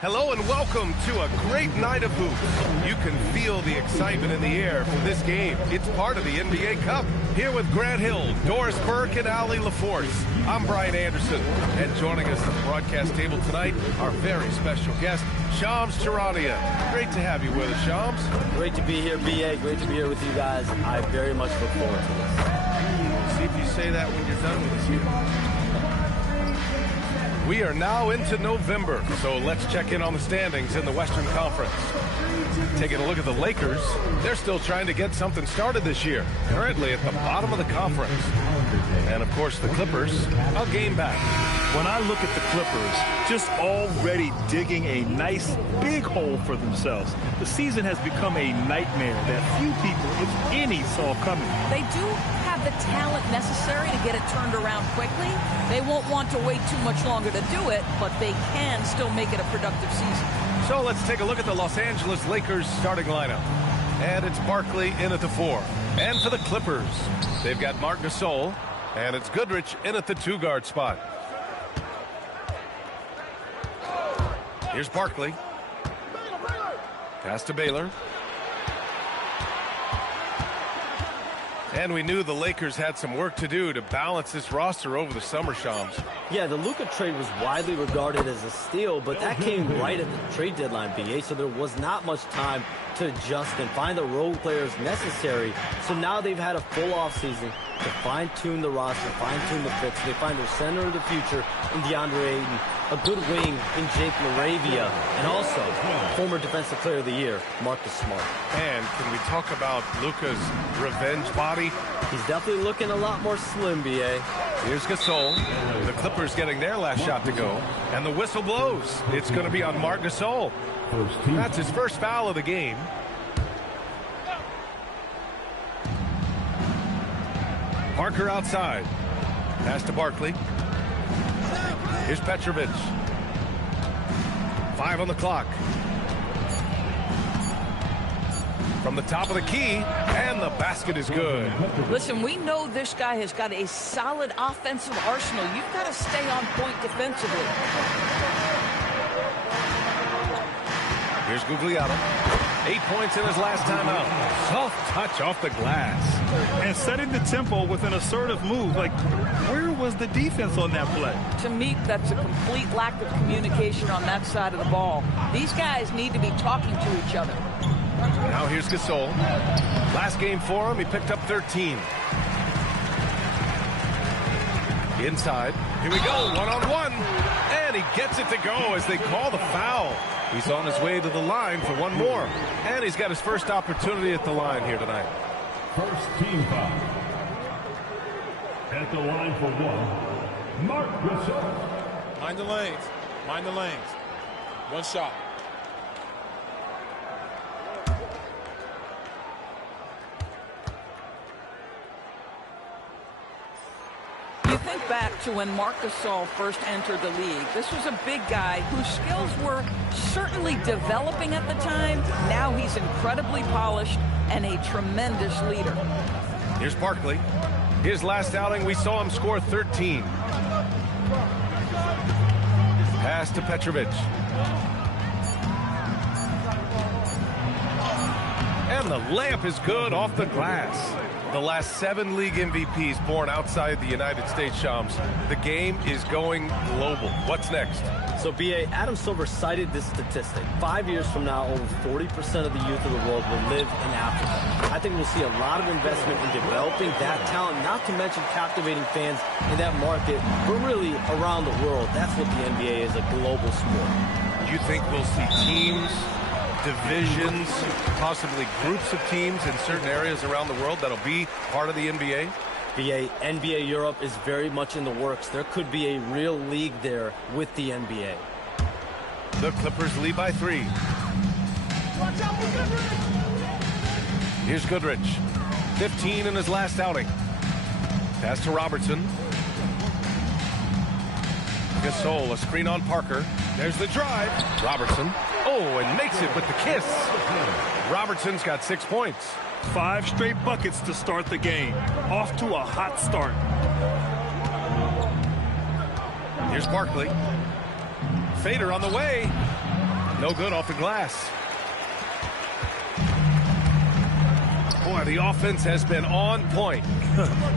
Hello and welcome to a great night of hoops. You can feel the excitement in the air for this game. It's part of the NBA Cup. Here with Grant Hill, Doris Burke, and Allie LaForce. I'm Brian Anderson. And joining us at the broadcast table tonight, our very special guest, Shams Charania. Great to have you with us, Shams. Great to be here, B.A. Great to be here with you guys. I very much look forward to this. See if you say that when you're done with us here. We are now into November, so let's check in on the standings in the Western Conference. Taking a look at the Lakers, they're still trying to get something started this year, currently at the bottom of the conference. And of course the Clippers, a game back. When I look at the Clippers, just already digging a nice big hole for themselves. The season has become a nightmare that few people, if any, saw coming. They do have the talent necessary to get it turned around quickly. They won't want to wait too much longer to do it, but they can still make it a productive season. So let's take a look at the Los Angeles Lakers starting lineup. And it's Barkley in at the 4. And for the Clippers, they've got Marc Gasol, and it's Goodrich in at the 2-guard spot. Here's Barkley. Pass to Baylor. And we knew the Lakers had some work to do to balance this roster over the summer, Shams. Yeah, the Luka trade was widely regarded as a steal, but that came right at the trade deadline, B.A., so there was not much time to adjust and find the role players necessary. So now they've had a full offseason to fine-tune the roster, fine-tune the fits. They find their center of the future in DeAndre Ayton, a good wing in Jake LaRavia, and also former Defensive Player of the Year, Marcus Smart. And can we talk about Luka's revenge body? He's definitely looking a lot more slim, B.A. Here's Gasol. The Clippers getting their last shot to go. And the whistle blows. It's going to be on Marc Gasol. That's his first foul of the game. Parker outside. Pass to Barkley. Here's Petrovic. 5 on the clock. From the top of the key, and the basket is good. Listen, we know this guy has got a solid offensive arsenal. You've got to stay on point defensively. Here's Guglielmo. 8 points in his last time out. Soft touch off the glass. And setting the tempo with an assertive move. Like, where was the defense on that play? To me, that's a complete lack of communication on that side of the ball. These guys need to be talking to each other. Now here's Gasol. Last game for him, he picked up 13. Inside. Here we go, one-on-one. And he gets it to go as they call the foul. He's on his way to the line for one more. And he's got his first opportunity at the line here tonight. First team foul. At the line for one, Marc Gasol. Mind the lanes. Mind the lanes. One shot. You think back to when Marc Gasol first entered the league. This was a big guy whose skills were certainly developing at the time. Now he's incredibly polished and a tremendous leader. Here's Barkley. His last outing, we saw him score 13. Pass to Petrovic. And the layup is good off the glass. The last 7 league MVPs born outside the United States, Shams. The game is going global. What's next? So, B.A., Adam Silver cited this statistic. 5 years from now, over 40% of the youth of the world will live in Africa. I think we'll see a lot of investment in developing that talent, not to mention captivating fans in that market, but really around the world. That's what the NBA is, a global sport. Do you think we'll see teams, divisions, possibly groups of teams in certain areas around the world that'll be part of the NBA? NBA, NBA Europe is very much in the works. There could be a real league there with the NBA. The Clippers lead by 3. Here's Goodrich. 15 in his last outing. Pass to Robertson. Gasol, a screen on Parker. There's the drive. Robertson. Oh, and makes it with the kiss. Robertson's got 6 points. 5 straight buckets to start the game. Off to a hot start. Here's Barkley. Fader on the way. No good off the glass. Boy, the offense has been on point.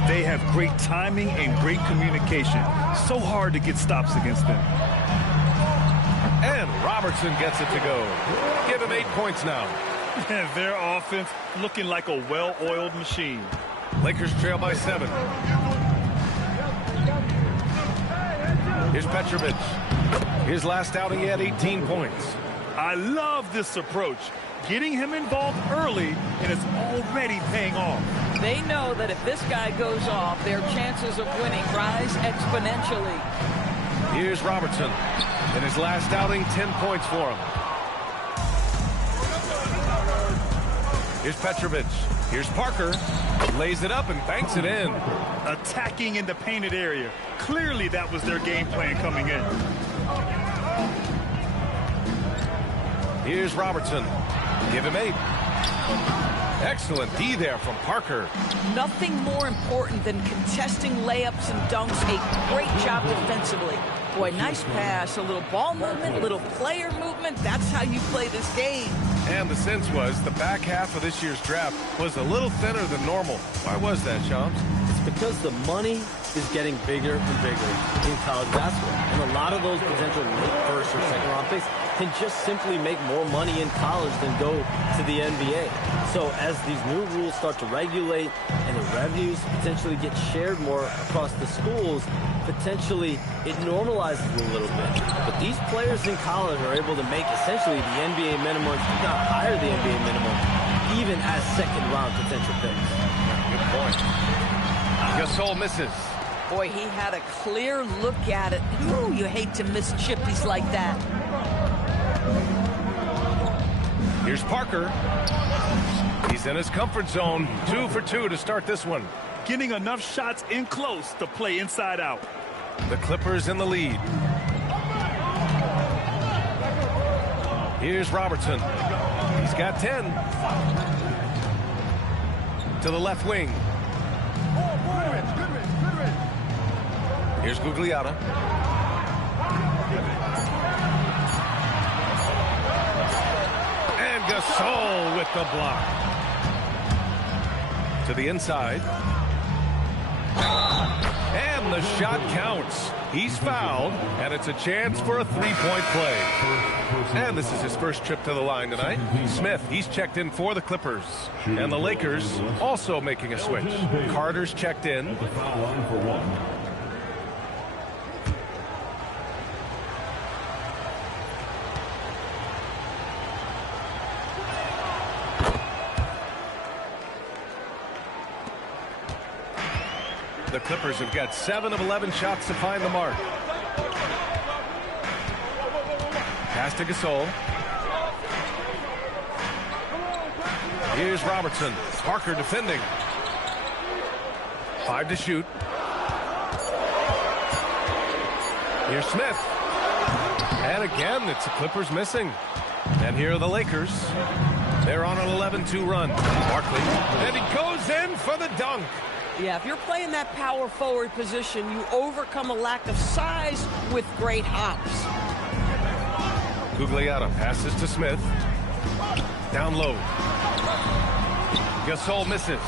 They have great timing and great communication. So hard to get stops against them. And Robertson gets it to go. Give him 8 points now. And their offense looking like a well-oiled machine. Lakers trail by 7. Here's Petrovic. His last outing, he had 18 points. I love this approach. Getting him involved early, and it's already paying off. They know that if this guy goes off, their chances of winning rise exponentially. Here's Robertson. In his last outing, 10 points for him. Here's Petrovic. Here's Parker. Lays it up and banks it in. Attacking in the painted area. Clearly that was their game plan coming in. Here's Robertson. Give him 8. Excellent D there from Parker. Nothing more important than contesting layups and dunks. A great job defensively. Boy, nice pass, a little ball movement, a little player movement. That's how you play this game. And the sense was the back half of this year's draft was a little thinner than normal. Why was that, Shams? It's because the money is getting bigger and bigger in college basketball. And a lot of those potential late first or second round picks can just simply make more money in college than go to the NBA. So as these new rules start to regulate and the revenues potentially get shared more across the schools, potentially it normalizes a little bit. But these players in college are able to make essentially the NBA minimum, if not higher the NBA minimum, even as second round potential picks. Good point. Gasol misses. Boy, he had a clear look at it. Ooh, you hate to miss chippies like that. Here's Parker. He's in his comfort zone. 2 for 2 to start this one. Getting enough shots in close to play inside out. The Clippers in the lead. Here's Robertson. He's got 10. To the left wing. Here's Gugliotta. And Gasol with the block. To the inside. And the shot counts. He's fouled, and it's a chance for a three-point play. And this is his first trip to the line tonight. Smith, he's checked in for the Clippers. And the Lakers also making a switch. Carter's checked in. At the foul line for 1. The Clippers have got 7 of 11 shots to find the mark. Pass to Gasol. Here's Robertson. Parker defending. 5 to shoot. Here's Smith. And again, it's the Clippers missing. And here are the Lakers. They're on an 11-2 run. Barkley. And he goes in for the dunk. Yeah, if you're playing that power forward position, you overcome a lack of size with great hops. Gugliotta passes to Smith. Down low. Gasol misses.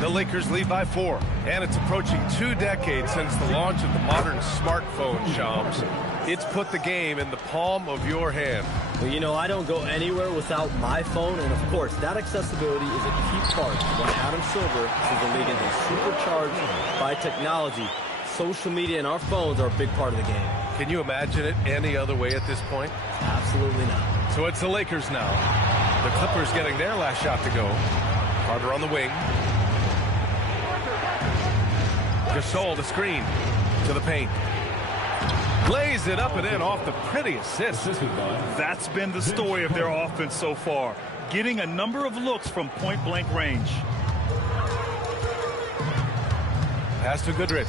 The Lakers lead by 4. And it's approaching 2 decades since the launch of the modern smartphone, Shams. It's put the game in the palm of your hand. Well, you know, I don't go anywhere without my phone, and of course, that accessibility is a key part when Adam Silver says the league is supercharged by technology. Social media and our phones are a big part of the game. Can you imagine it any other way at this point? Absolutely not. So it's the Lakers now. The Clippers getting their last shot to go. Carter on the wing. Gasol the screen to the paint. Lays it up and in off the pretty assist. That's been the story of their offense so far. Getting a number of looks from point-blank range. Pass to Goodrich.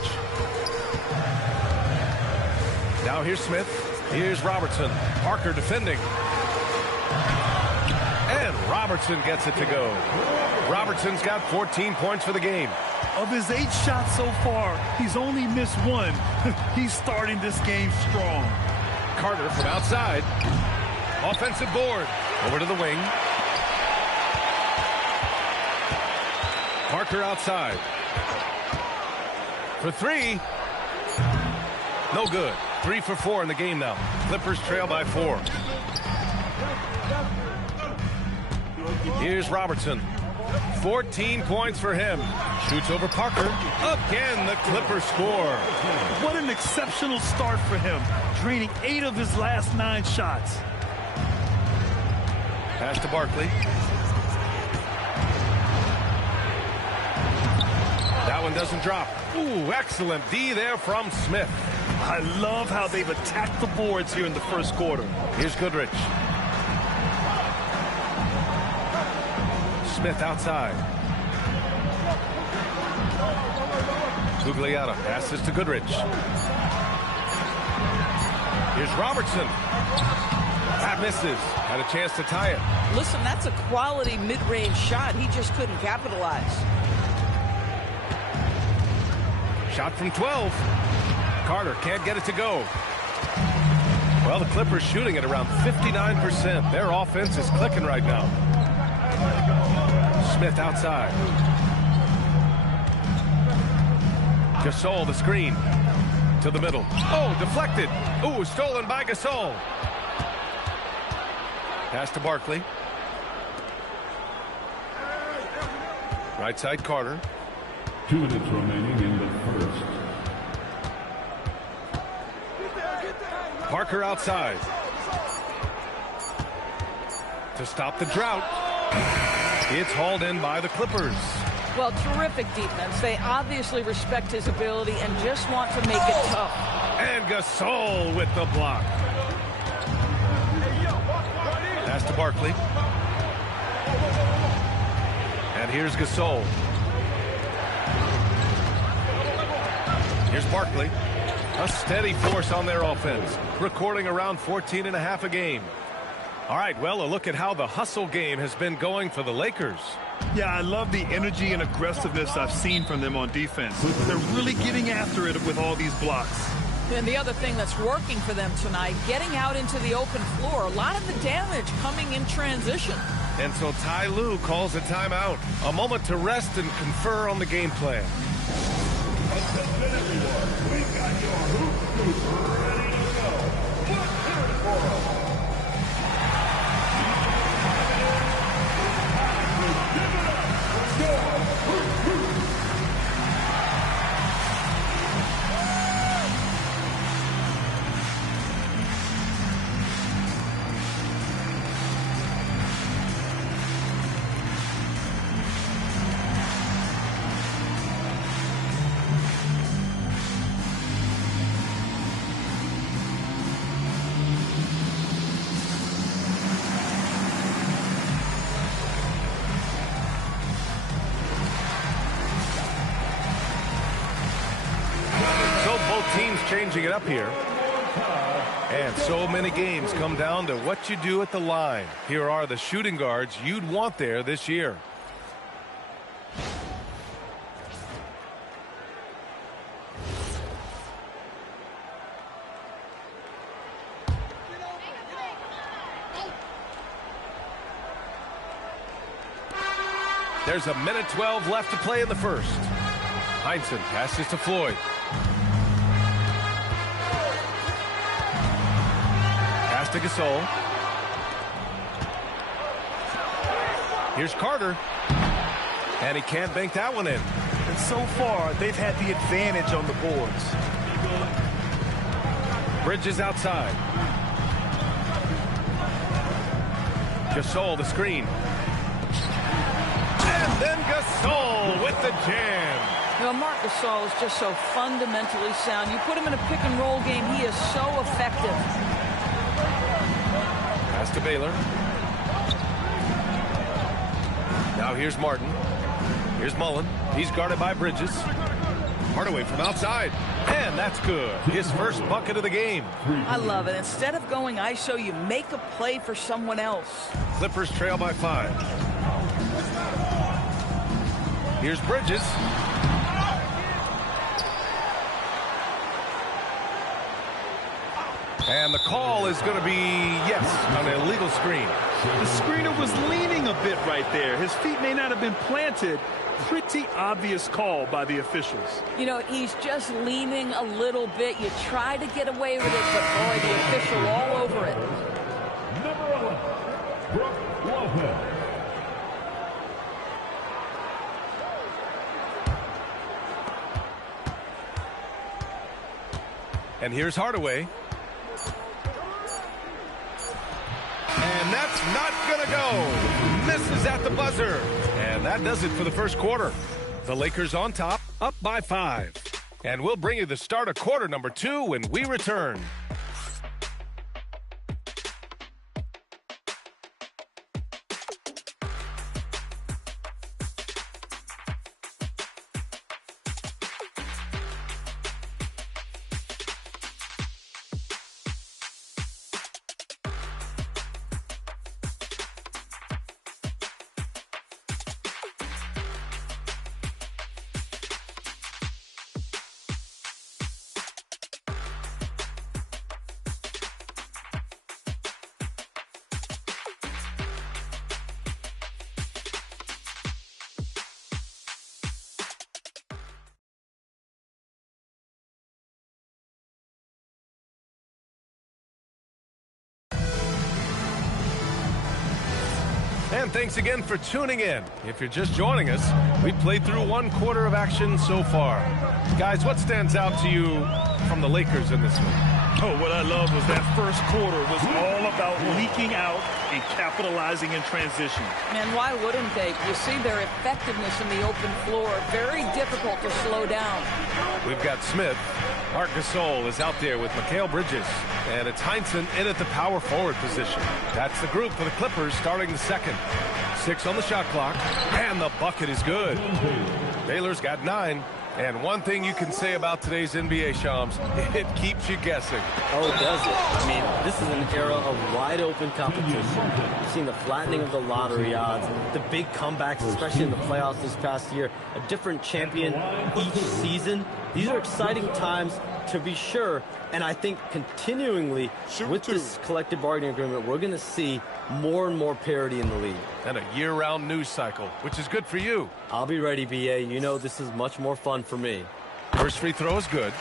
Now here's Smith. Here's Robertson. Parker defending. And Robertson gets it to go. Robertson's got 14 points for the game. Of his 8 shots so far, he's only missed 1. He's starting this game strong. Carter from outside. Offensive board. Over to the wing. Parker outside. For three. No good. 3 for 4 in the game now. Clippers trail by 4. Here's Robertson. 14 points for him. Shoots over Parker. Again, the Clippers score. What an exceptional start for him. Draining 8 of his last 9 shots. Pass to Barkley. That one doesn't drop. Ooh, excellent D there from Smith. I love how they've attacked the boards here in the first quarter. Here's Goodrich. Smith outside. Gugliotta passes to Goodrich. Here's Robertson. That misses. Had a chance to tie it. Listen, that's a quality mid-range shot. He just couldn't capitalize. Shot from 12. Carter can't get it to go. Well, the Clippers shooting at around 59%. Their offense is clicking right now. Smith outside. Gasol the screen. To the middle. Oh, deflected. Ooh, stolen by Gasol. Pass to Barkley. Right side Carter. 2 minutes remaining in the first. Parker outside. To stop the drought. It's hauled in by the Clippers. Well, terrific defense. They obviously respect his ability and just want to make it tough. And Gasol with the block. Pass to Barkley. And here's Gasol. Here's Barkley. A steady force on their offense, recording around 14.5 a game. All right, well, a look at how the hustle game has been going for the Lakers. Yeah, I love the energy and aggressiveness I've seen from them on defense. They're really getting after it with all these blocks. And the other thing that's working for them tonight, getting out into the open floor. A lot of the damage coming in transition. And so Ty Lue calls a timeout. A moment to rest and confer on the game plan. Attention everyone, we've got your hoop scooper ready to go. Let's hear it for them. Give it up for your hoop scooper. Teams changing it up here. And so many games come down to what you do at the line. Here are the shooting guards you'd want there this year. There's a minute 12 left to play in the first. Heinsohn passes to Floyd. To Gasol. Here's Carter. And he can't bank that one in. And so far, they've had the advantage on the boards. Bridges outside. Gasol the screen. And then Gasol with the jam. You know, Marc Gasol is just so fundamentally sound. You put him in a pick and roll game, he is so effective. Pass to Baylor. Now here's Martin. Here's Mullen. He's guarded by Bridges. Hardaway from outside. And that's good. His first bucket of the game. I love it. Instead of going ISO, you make a play for someone else. Clippers trail by 5. Here's Bridges. And the call is going to be, yes, on an illegal screen. The screener was leaning a bit right there. His feet may not have been planted. Pretty obvious call by the officials. You know, he's just leaning a little bit. You try to get away with it, but boy, the official all over it. Number 11, Brook Lopez. And here's Hardaway. And that's not going to go. Misses at the buzzer. And that does it for the first quarter. The Lakers on top, up by 5. And we'll bring you the start of quarter number 2 when we return. And thanks again for tuning in. If you're just joining us, we played through 1 quarter of action so far. Guys, what stands out to you from the Lakers in this one? Oh, what I love was that first quarter was all about leaking out and capitalizing in transition. And why wouldn't they? You see their effectiveness in the open floor. Very difficult to slow down. We've got Smith. Marc Gasol is out there with Mikal Bridges. And it's Heinsohn in at the power forward position. That's the group for the Clippers starting the second. 6 on the shot clock. And the bucket is good. Baylor's got 9. And one thing you can say about today's NBA, Shams, it keeps you guessing. Oh, does it? I mean, this is an era of wide-open competition. We've seen the flattening of the lottery odds, the big comebacks, especially in the playoffs this past year, a different champion each season. These are exciting times to be sure, and I think continuingly with this collective bargaining agreement, we're going to see more and more parity in the league. And a year-round news cycle, which is good for you. I'll be ready, BA. You know this is much more fun for me. First free throw is good.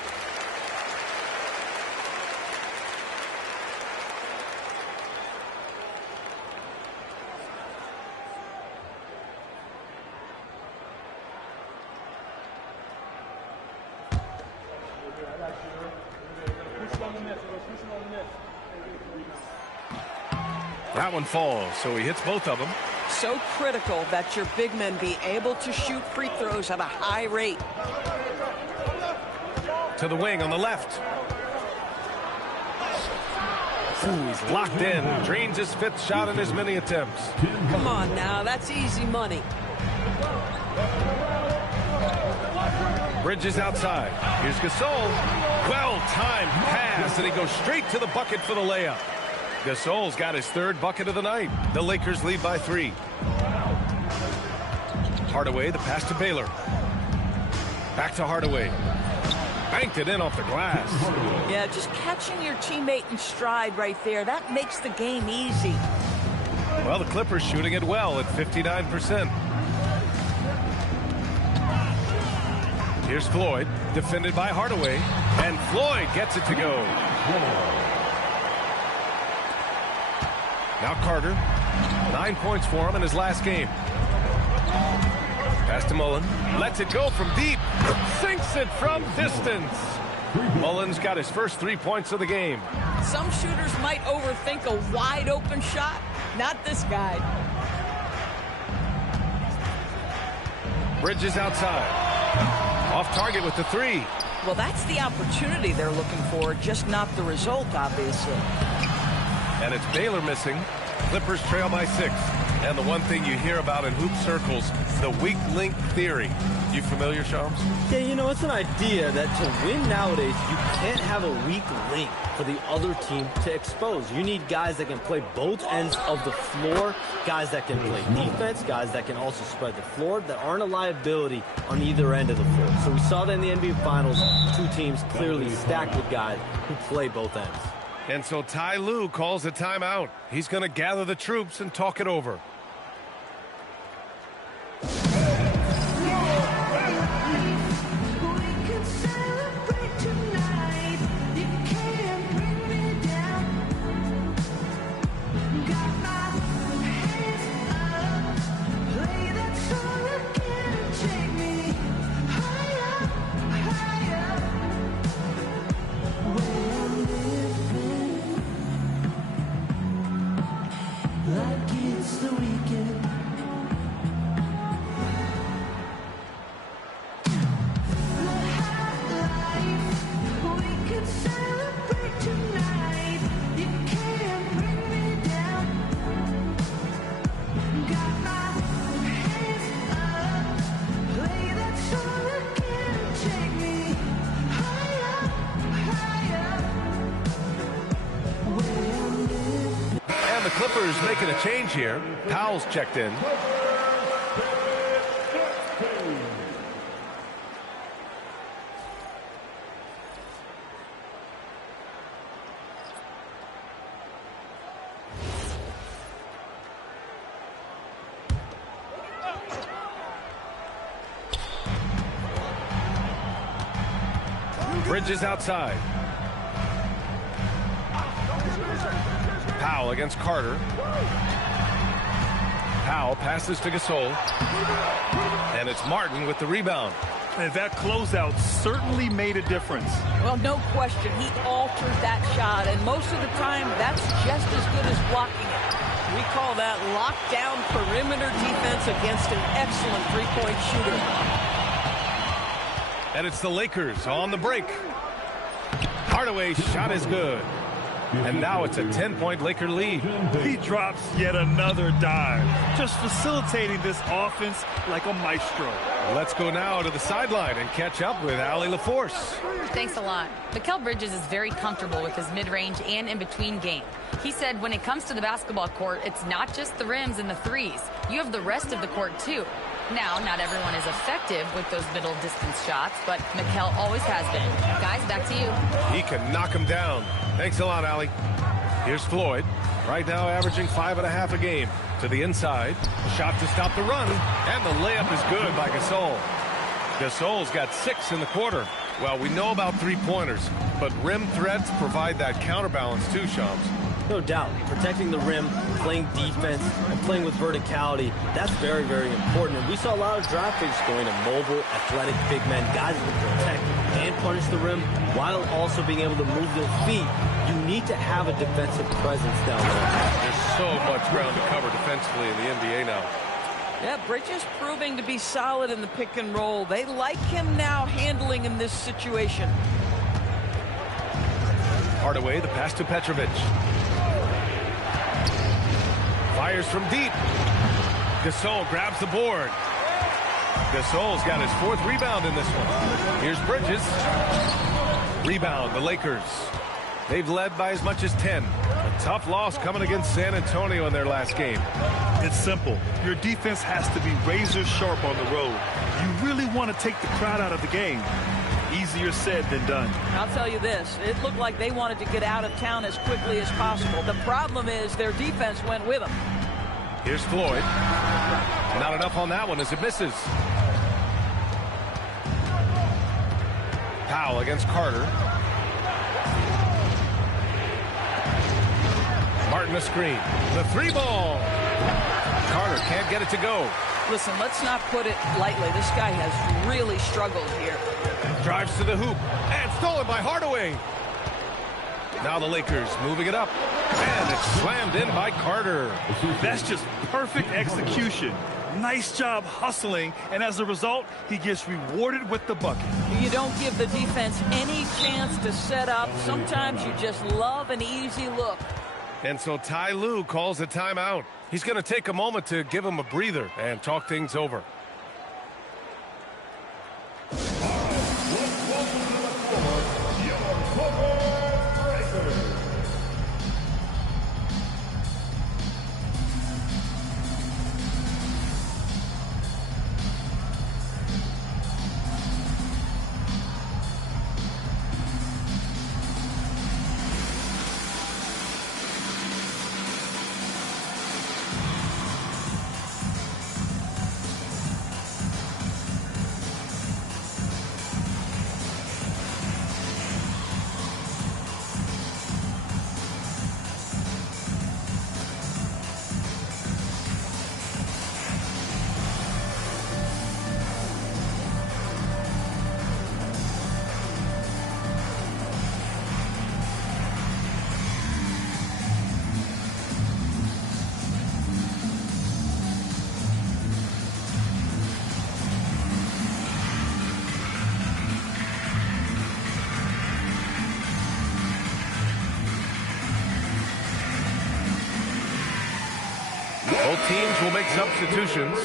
That one falls, so he hits both of them. So critical that your big men be able to shoot free throws at a high rate. To the wing on the left. Ooh, he's locked in. Drains his 5th shot in as many attempts. Come on now, that's easy money. Bridges outside. Here's Gasol. Well-timed pass, and he goes straight to the bucket for the layup. Gasol's got his 3rd bucket of the night. The Lakers lead by 3. Hardaway, the pass to Baylor. Back to Hardaway. Banked it in off the glass. Yeah, just catching your teammate in stride right there. That makes the game easy. Well, the Clippers shooting it well at 59%. Here's Floyd, defended by Hardaway. And Floyd gets it to go. Now Carter. 9 points for him in his last game. Pass to Mullen. Lets it go from deep. Sinks it from distance. Mullen's got his first 3 points of the game. Some shooters might overthink a wide open shot. Not this guy. Bridges outside. Off target with the 3. Well, that's the opportunity they're looking for, just not the result, obviously. And it's Baylor missing. Clippers trail by 6. And the one thing you hear about in hoop circles, the weak link theory. You familiar, Shams? Yeah, you know, it's an idea that to win nowadays, you can't have a weak link for the other team to expose. You need guys that can play both ends of the floor, guys that can play defense, guys that can also spread the floor, that aren't a liability on either end of the floor. So we saw that in the NBA Finals, 2 teams clearly stacked with guys who play both ends. And so Ty Lue calls a timeout. He's going to gather the troops and talk it over. The Clippers making a change here. Powell's checked in. Bridges outside. Powell against Carter. Powell passes to Gasol. And it's Martin with the rebound. And that closeout certainly made a difference. Well, no question. He altered that shot, and most of the time, that's just as good as blocking it. We call that lockdown perimeter defense against an excellent three-point shooter. And it's the Lakers on the break. Hardaway's shot is good. And now it's a 10-point Laker lead. He drops yet another dive, just facilitating this offense like a maestro. Let's go now to the sideline and catch up with Allie LaForce. Thanks a lot. Mikal Bridges is very comfortable with his mid-range and in-between game. He said when it comes to the basketball court, it's not just the rims and the threes. You have the rest of the court, too. Now, not everyone is effective with those middle distance shots, but Mikal always has been. Guys, back to you. He can knock him down. Thanks a lot, Allie. Here's Floyd. Right now averaging 5.5 a game. To the inside. Shot to stop the run. And the layup is good by Gasol. Gasol's got 6 in the quarter. Well, we know about three-pointers, but rim threats provide that counterbalance too, Shams. No doubt. Protecting the rim, playing defense, and playing with verticality, that's very, very important. And we saw a lot of draft picks going to mobile, athletic big men, guys who can protect and punish the rim while also being able to move their feet. You need to have a defensive presence down there. There's so much ground to cover defensively in the NBA now. Yeah, Bridges proving to be solid in the pick and roll. They like him now handling in this situation. Hardaway, the pass to Petrovic. Fires from deep. Gasol grabs the board. Gasol's got his 4th rebound in this one. Here's Bridges. Rebound, the Lakers. They've led by as much as 10. A tough loss coming against San Antonio in their last game. It's simple. Your defense has to be razor sharp on the road. You really want to take the crowd out of the game. Easier said than done. I'll tell you this. It looked like they wanted to get out of town as quickly as possible. The problem is their defense went with them. Here's Floyd. Not enough on that one as it misses. Powell against Carter. Martin a screen. The 3-ball. Carter can't get it to go. Listen, let's not put it lightly. This guy has really struggled here. Drives to the hoop. And stolen by Hardaway. Now the Lakers moving it up. And it's slammed in by Carter. That's just perfect execution. Nice job hustling, and as a result, he gets rewarded with the bucket. You don't give the defense any chance to set up. Sometimes you just love an easy look. And so Ty Lue calls a timeout. He's going to take a moment to give him a breather and talk things over. Both teams will make substitutions.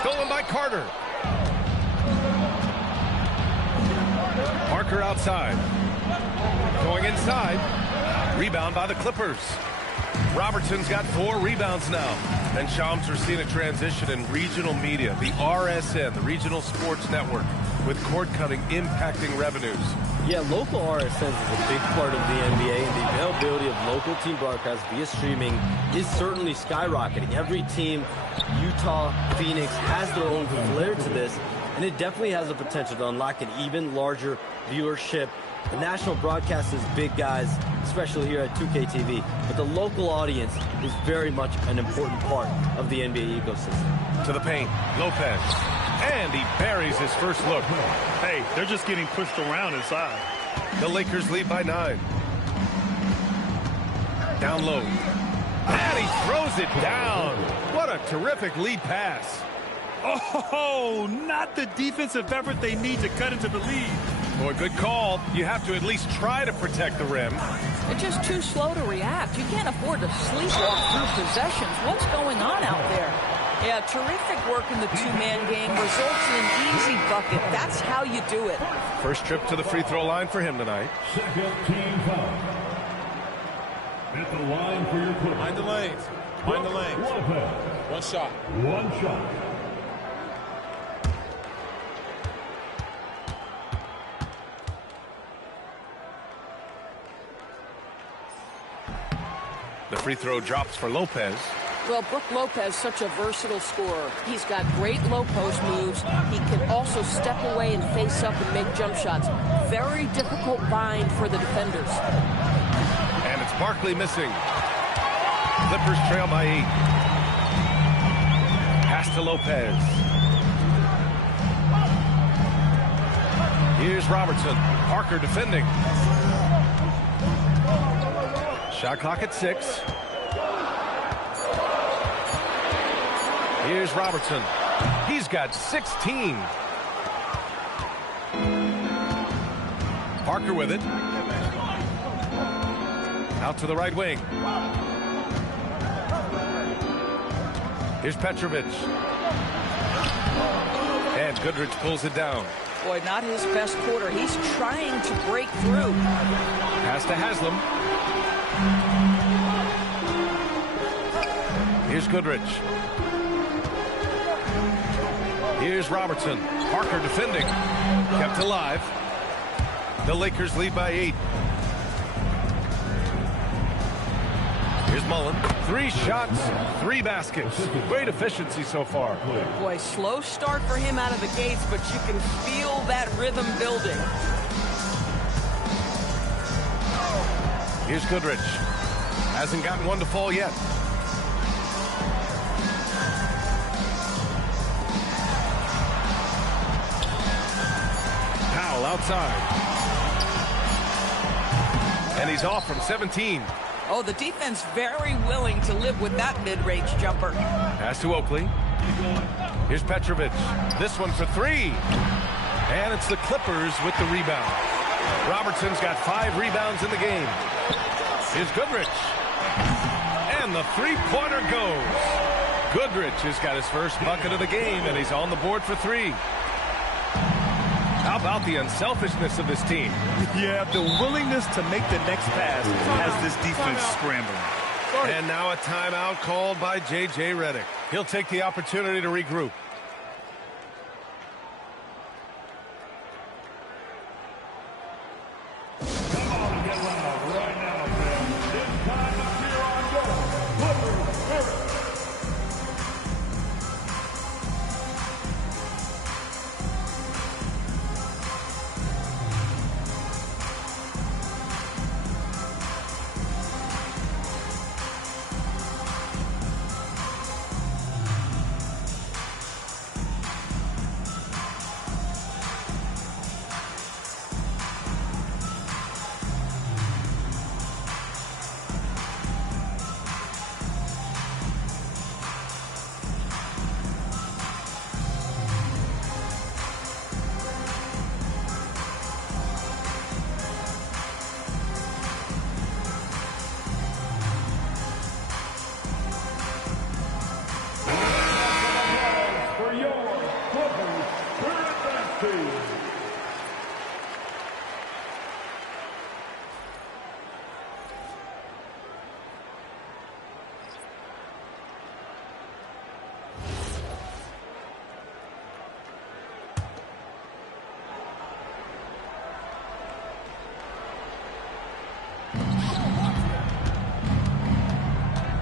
Stolen by Carter. Parker outside. Going inside. Rebound by the Clippers. Robertson's got 4 rebounds now. And Shams are seeing a transition in regional media. The RSN, the Regional Sports Network, with cord cutting impacting revenues. Yeah, local RSNs is a big part of the NBA, and the availability of local team broadcasts via streaming is certainly skyrocketing. Every team, Utah, Phoenix, has their own flair to this, and it definitely has the potential to unlock an even larger viewership. The national broadcast is big, guys, especially here at 2K TV, but the local audience is very much an important part of the NBA ecosystem. To the paint, Lopez. And he buries his first look. Hey, they're just getting pushed around inside. The Lakers lead by 9. Down low. And he throws it down. What a terrific lead pass. Oh, not the defensive effort they need to cut into the lead. Boy, good call. You have to at least try to protect the rim. They're just too slow to react. You can't afford to sleepwalk through possessions. What's going on out there? Yeah, terrific work in the two-man game results in an easy bucket. That's how you do it. First trip to the free throw line for him tonight. Second team foul. At the line for your Clippers. Mind the lanes. Mind the lanes. Lopez. One shot. One shot. The free throw drops for Lopez. Well, Brook Lopez, such a versatile scorer. He's got great low post moves. He can also step away and face up and make jump shots. Very difficult bind for the defenders. And it's Barkley missing. Clippers trail by 8. Pass to Lopez. Here's Robertson. Parker defending. Shot clock at 6. Here's Robertson. He's got 16. Parker with it. Out to the right wing. Here's Petrovic. And Goodrich pulls it down. Boy, not his best quarter. He's trying to break through. Pass to Haslam. Here's Goodrich. Here's Robertson. Parker defending. Kept alive. The Lakers lead by 8. Here's Mullen. 3 shots, 3 baskets. Great efficiency so far. Boy, slow start for him out of the gates, but you can feel that rhythm building. Here's Goodrich. Hasn't gotten one to fall yet. Powell outside. And he's off from 17. Oh, the defense very willing to live with that mid-range jumper. Pass to Oakley. Here's Petrovic. This one for 3. And it's the Clippers with the rebound. Robertson's got 5 rebounds in the game. Here's Goodrich. And the 3-pointer goes. Goodrich has got his first bucket of the game, and he's on the board for 3. How about the unselfishness of this team? Yeah, the willingness to make the next pass has this defense scrambling. And now a timeout called by J.J. Redick. He'll take the opportunity to regroup. Come on and get loud right now, fans. It's time to cheer on goal. Clippers spirit.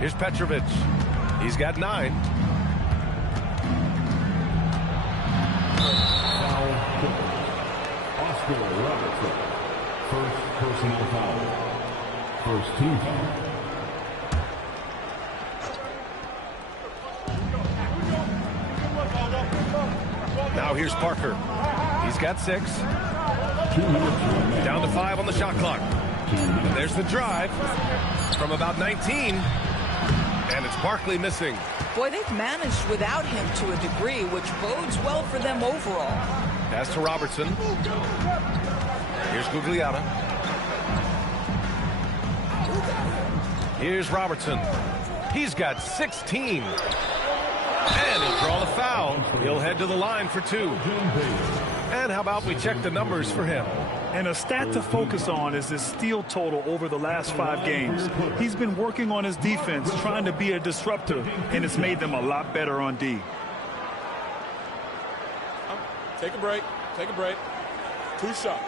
Here's Petrovic. He's got 9. Foul. Oscar Robertson. First personal foul. First team foul. Now here's Parker. He's got 6. Down to 5 on the shot clock. And there's the drive from about 19. And it's Barkley missing. Boy, they've managed without him to a degree, which bodes well for them overall. Pass to Robertson. Here's Gugliotta. Here's Robertson. He's got 16. And he'll draw the foul. He'll head to the line for 2. And how about we check the numbers for him? And a stat to focus on is his steal total over the last 5 games. He's been working on his defense, trying to be a disruptor, and it's made them a lot better on D. Take a break. Take a break. 2 shots.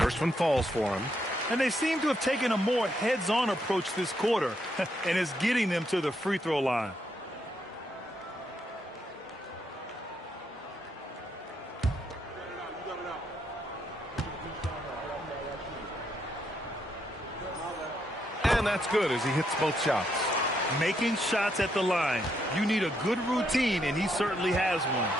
First one falls for him. And they seem to have taken a more heads-on approach this quarter, and it's getting them to the free throw line. And that's good as he hits both shots. Making shots at the line. You need a good routine, and he certainly has one.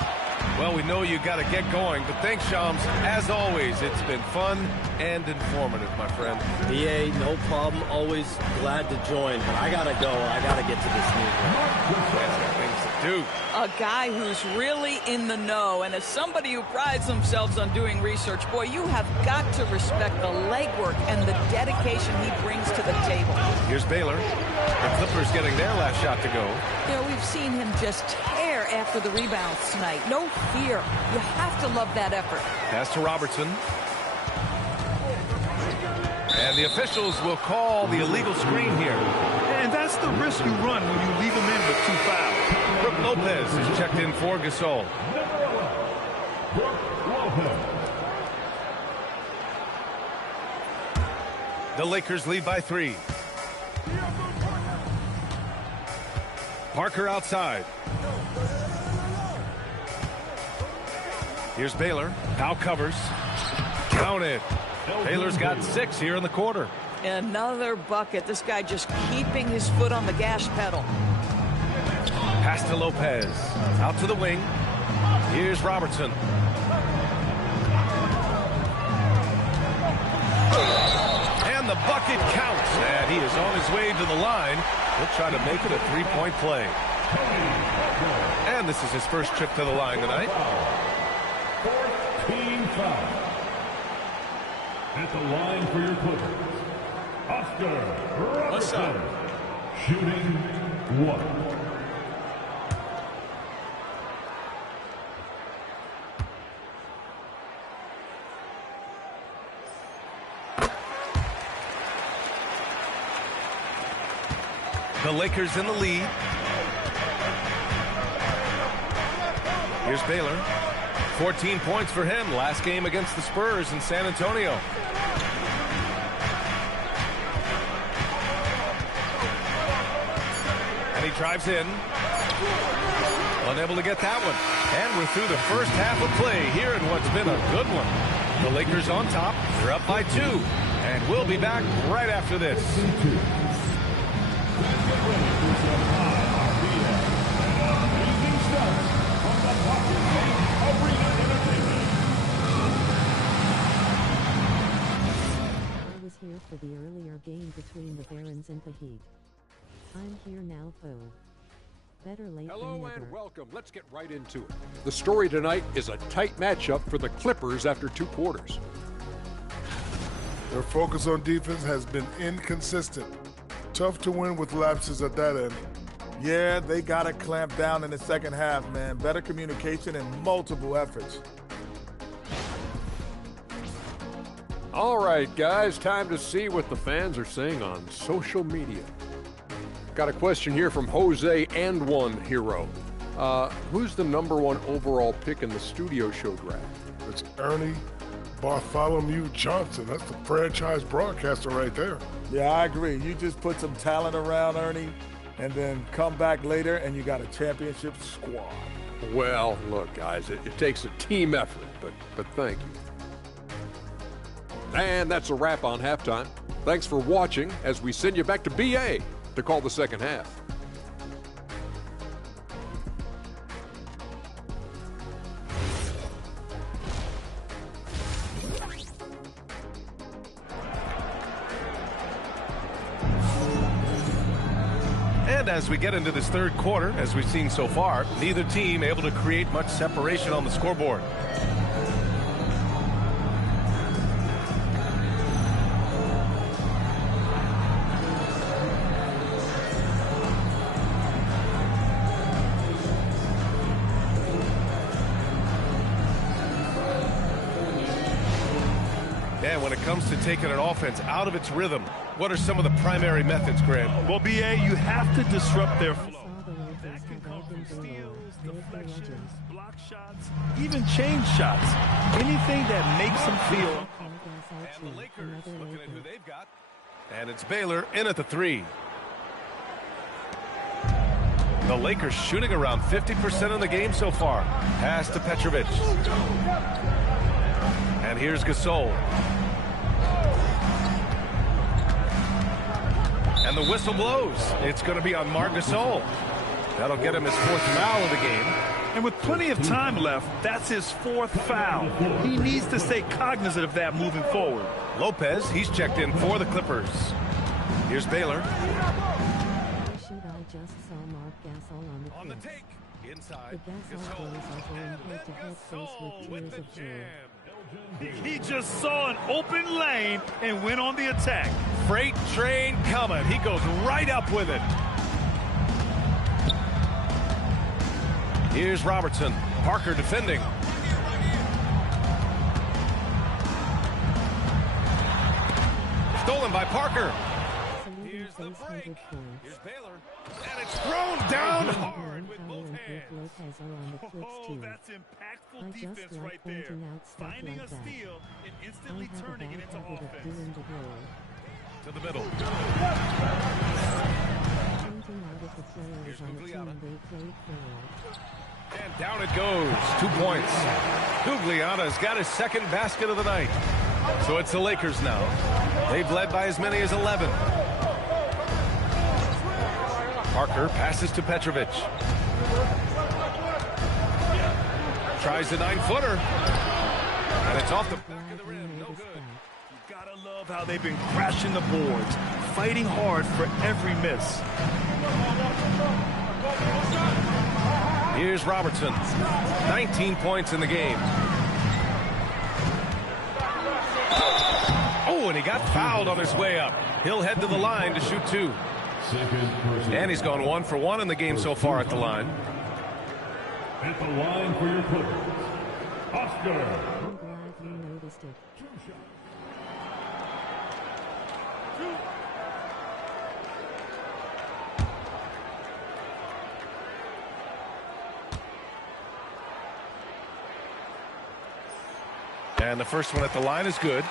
Well, we know you got to get going, but thanks, Shams. As always, it's been fun and informative, my friend. BA, no problem. Always glad to join, but I gotta go. I gotta get to this newsroom. Man's got things to do. A guy who's really in the know, and as somebody who prides themselves on doing research, boy, you have got to respect the legwork and the dedication he brings to the table. Here's Baylor. The Clippers getting their last shot to go. You know, we've seen him just tear after the rebounds tonight. No fear. You have to love that effort. Pass to Robertson. And the officials will call the illegal screen here. And that's the risk you run when you leave him in with 2 fouls. Brook Lopez is checked in for Gasol. Brook Lopez. The Lakers lead by 3. Parker outside. Here's Baylor. Powell covers. Count it. Baylor's got 6 here in the quarter. Another bucket. This guy just keeping his foot on the gas pedal. Pass to Lopez. Out to the wing. Here's Robertson. And the bucket counts. And he is on his way to the line. He'll try to make it a 3-point play. And this is his first trip to the line tonight. 14 foul. At the line for your Clippers, Oscar Robertson. Shooting 1. The Lakers in the lead. Here's Baylor. 14 points for him last game against the Spurs in San Antonio. And he drives in. Unable to get that one. And we're through the first half of play here in what's been a good one. The Lakers on top. They're up by 2. And we'll be back right after this. Here for the earlier game between the Barons and the Heat. I'm here now, Poe. Better late than never. Hello and welcome. Let's get right into it. The story tonight is a tight matchup for the Clippers after 2 quarters. Their focus on defense has been inconsistent. Tough to win with lapses at that end. Yeah, they got to clamp down in the second half, man. Better communication and multiple efforts. All right, guys, time to see what the fans are saying on social media. Got a question here from Jose and One Hero. Who's the #1 overall pick in the studio show draft? It's Ernie Bartholomew Johnson. That's the franchise broadcaster right there. Yeah, I agree. You just put some talent around Ernie and then come back later and you got a championship squad. Well, look, guys, it takes a team effort, but thank you. And that's a wrap on halftime. Thanks for watching as we send you back to BA to call the second half. And as we get into this third quarter, as we've seen so far, neither team able to create much separation on the scoreboard. And when it comes to taking an offense out of its rhythm, what are some of the primary methods, Grant? Well, BA, you have to disrupt their flow. That can come from steals, deflections, block shots, even change shots. Anything that makes them feel. And the Lakers looking at who they've got. And it's Baylor in at the three. The Lakers shooting around 50% in the game so far. Pass to Petrovic. And here's Gasol. And the whistle blows. It's going to be on Marc Gasol. That'll get him his fourth foul of the game. And with plenty of time left, that's his fourth foul. He needs to stay cognizant of that moving forward. Lopez, he's checked in for the Clippers. Here's Baylor. Shoot, I just saw Marc Gasol on the take. Inside. The Gasol boys are going head-to-head face with tears of joy. He just saw an open lane and went on the attack. Freight train coming. He goes right up with it. Here's Robertson. Parker defending. Stolen by Parker. Here's the break. Here's Baylor. And it's thrown down hard with both hands. Oh, that's impactful defense right there. Finding a steal and instantly turning it into offense. To the middle. Here's Guglielmo. And down it goes. 2 points. Guglielmo's got his second basket of the night. So it's the Lakers now. They've led by as many as 11. Parker passes to Petrovic. Tries the 9-footer. And it's off the back of the rim. No good. You gotta love how they've been crashing the boards, fighting hard for every miss. Here's Robertson. 19 points in the game. Oh, and he got fouled on his way up. He'll head to the line to shoot two. And he's gone 1 for 1 in the game so far at the line. At the line for your Clippers, Oscar. I'm glad you noticed it. And the first one at the line is good.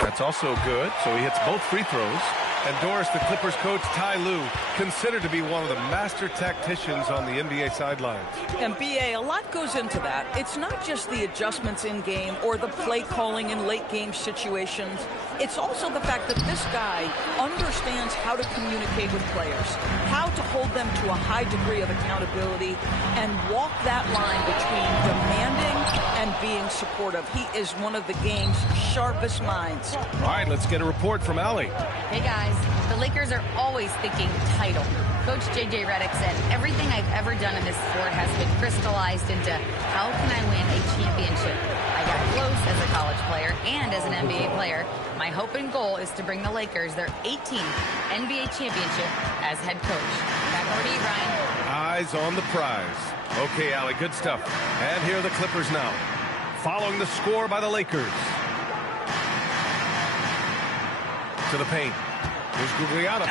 That's also good, so he hits both free throws. And Doris, the Clippers coach Ty Lue, considered to be one of the master tacticians on the NBA sidelines. And BA, a lot goes into that. It's not just the adjustments in game or the play calling in late game situations. It's also the fact that this guy understands how to communicate with players, how to hold them to a high degree of accountability, and walk that line between demanding and being supportive. He is one of the game's sharpest minds. All right, let's get a report from Allie. Hey guys, the Lakers are always thinking title. Coach J.J. Redick said, everything I've ever done in this sport has been crystallized into how can I win a championship? I got close as a college player and as an NBA player. My hope and goal is to bring the Lakers their 18th NBA championship as head coach. Back over to you, Brian. I eyes on the prize. Okay, Allie, good stuff. And here are the Clippers now, following the score by the Lakers. To the paint. Here's Gugliotta.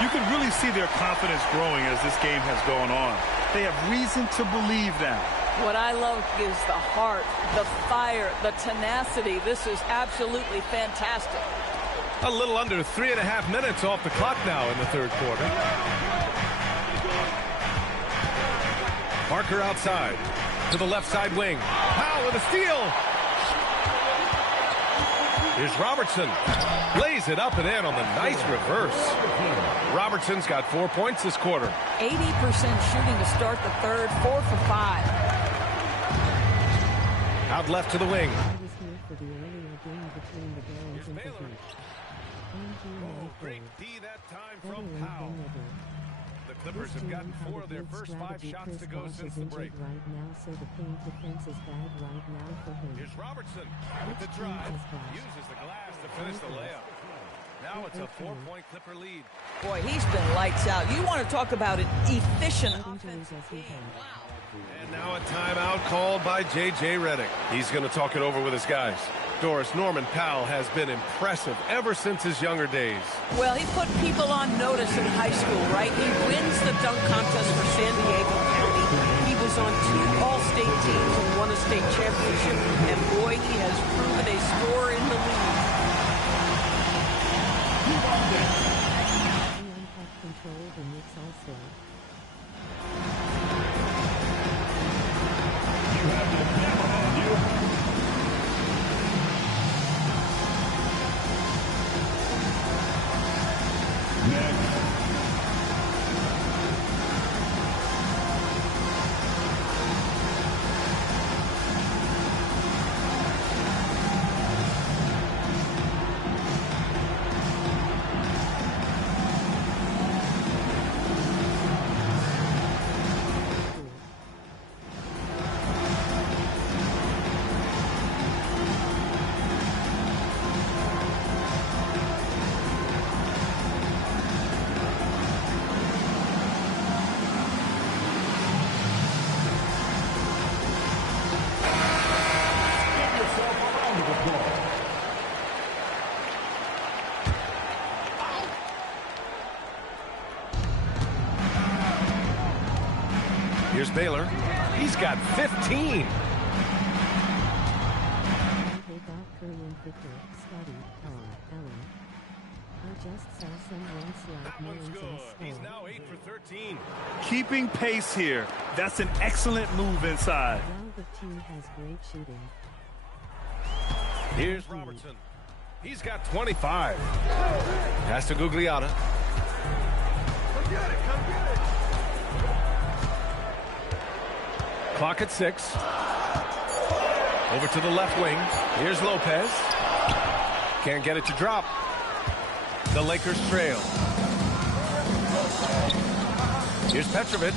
You can really see their confidence growing as this game has gone on. They have reason to believe now. What I love is the heart, the fire, the tenacity. This is absolutely fantastic. A little under 3.5 minutes off the clock now in the third quarter. Parker outside to the left side wing. Powell with a steal. Here's Robertson. Lays it up and in on the nice reverse. Robertson's got 4 points this quarter. 80% shooting to start the third, 4 for 5. Out left to the wing. I was here for the earlier game between the Barons and the Heat. Great D that time Better from late Powell. than never. The Clippers have gotten 4 of their first 5 shots to go since the break. Right now, so the paint defense is bad right now for him. Here's Robertson with the drive. Uses the glass to finish the layup. Now it's a 4-point Clipper lead. Boy, he's been lights out. You want to talk about an efficient offensive game. And now a timeout called by J.J. Redick. He's going to talk it over with his guys. Doris, Norman Powell has been impressive ever since his younger days. Well, he put people on notice in high school, right? He wins the dunk contest for San Diego County. He was on 2 All-State teams and won a state championship. And boy, he has proven a scorer in the league. GM-Pep control the Knicks also. You have the camera on you. Next. Here's Baylor. He's got 15. Take out Korean Victor, Scotty, Allen. I just saw someone slap Mullins in a He's stall. now 8 for 13. Keeping pace here. That's an excellent move inside. Now the team has great shooting. Here's Robertson. He's got 25. Pass to Gugliotta. Clock at 6. Over to the left wing. Here's Lopez. Can't get it to drop. The Lakers trail. Here's Petrovic.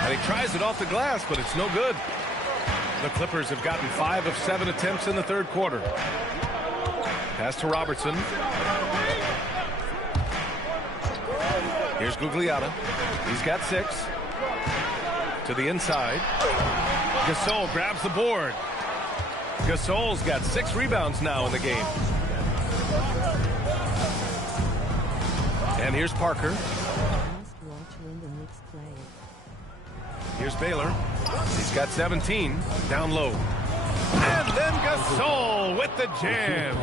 And he tries it off the glass, but it's no good. The Clippers have gotten 5 of 7 attempts in the third quarter. Pass to Robertson. Here's Gugliotta. He's got 6. To the inside. Gasol grabs the board. Gasol's got 6 rebounds now in the game. And here's Parker. Must watch when the Knicks play. Here's Baylor. He's got 17. Down low. And then Gasol with the jam.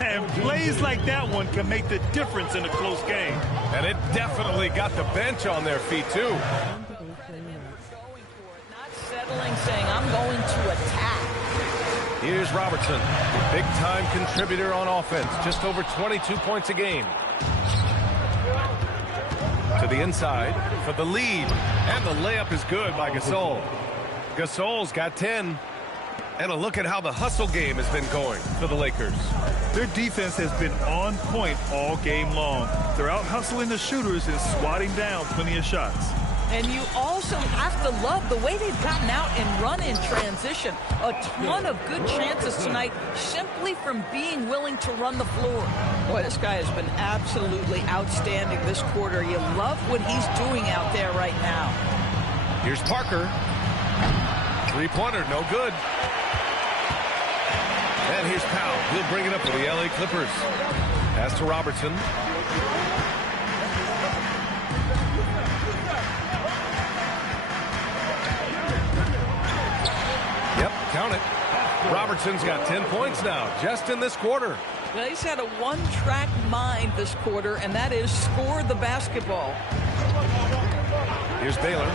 And plays like that one can make the difference in a close game. And it definitely got the bench on their feet, too. Not settling, saying, I'm going to attack. Here's Robertson, big-time contributor on offense, just over 22 points a game. To the inside for the lead, and the layup is good by Gasol. Gasol's got 10. And a look at how the hustle game has been going for the Lakers. Their defense has been on point all game long. They're out hustling the shooters and swatting down plenty of shots. And you also have to love the way they've gotten out and run in transition. A ton of good chances tonight simply from being willing to run the floor. Boy, this guy has been absolutely outstanding this quarter. You love what he's doing out there right now. Here's Parker. Three-pointer, no good. And here's Powell. He'll bring it up for the LA Clippers. Pass to Robertson. Yep, count it. Robertson's got 10 points now, just in this quarter. Well, he's had a one-track mind this quarter, and that is score the basketball. Here's Baylor.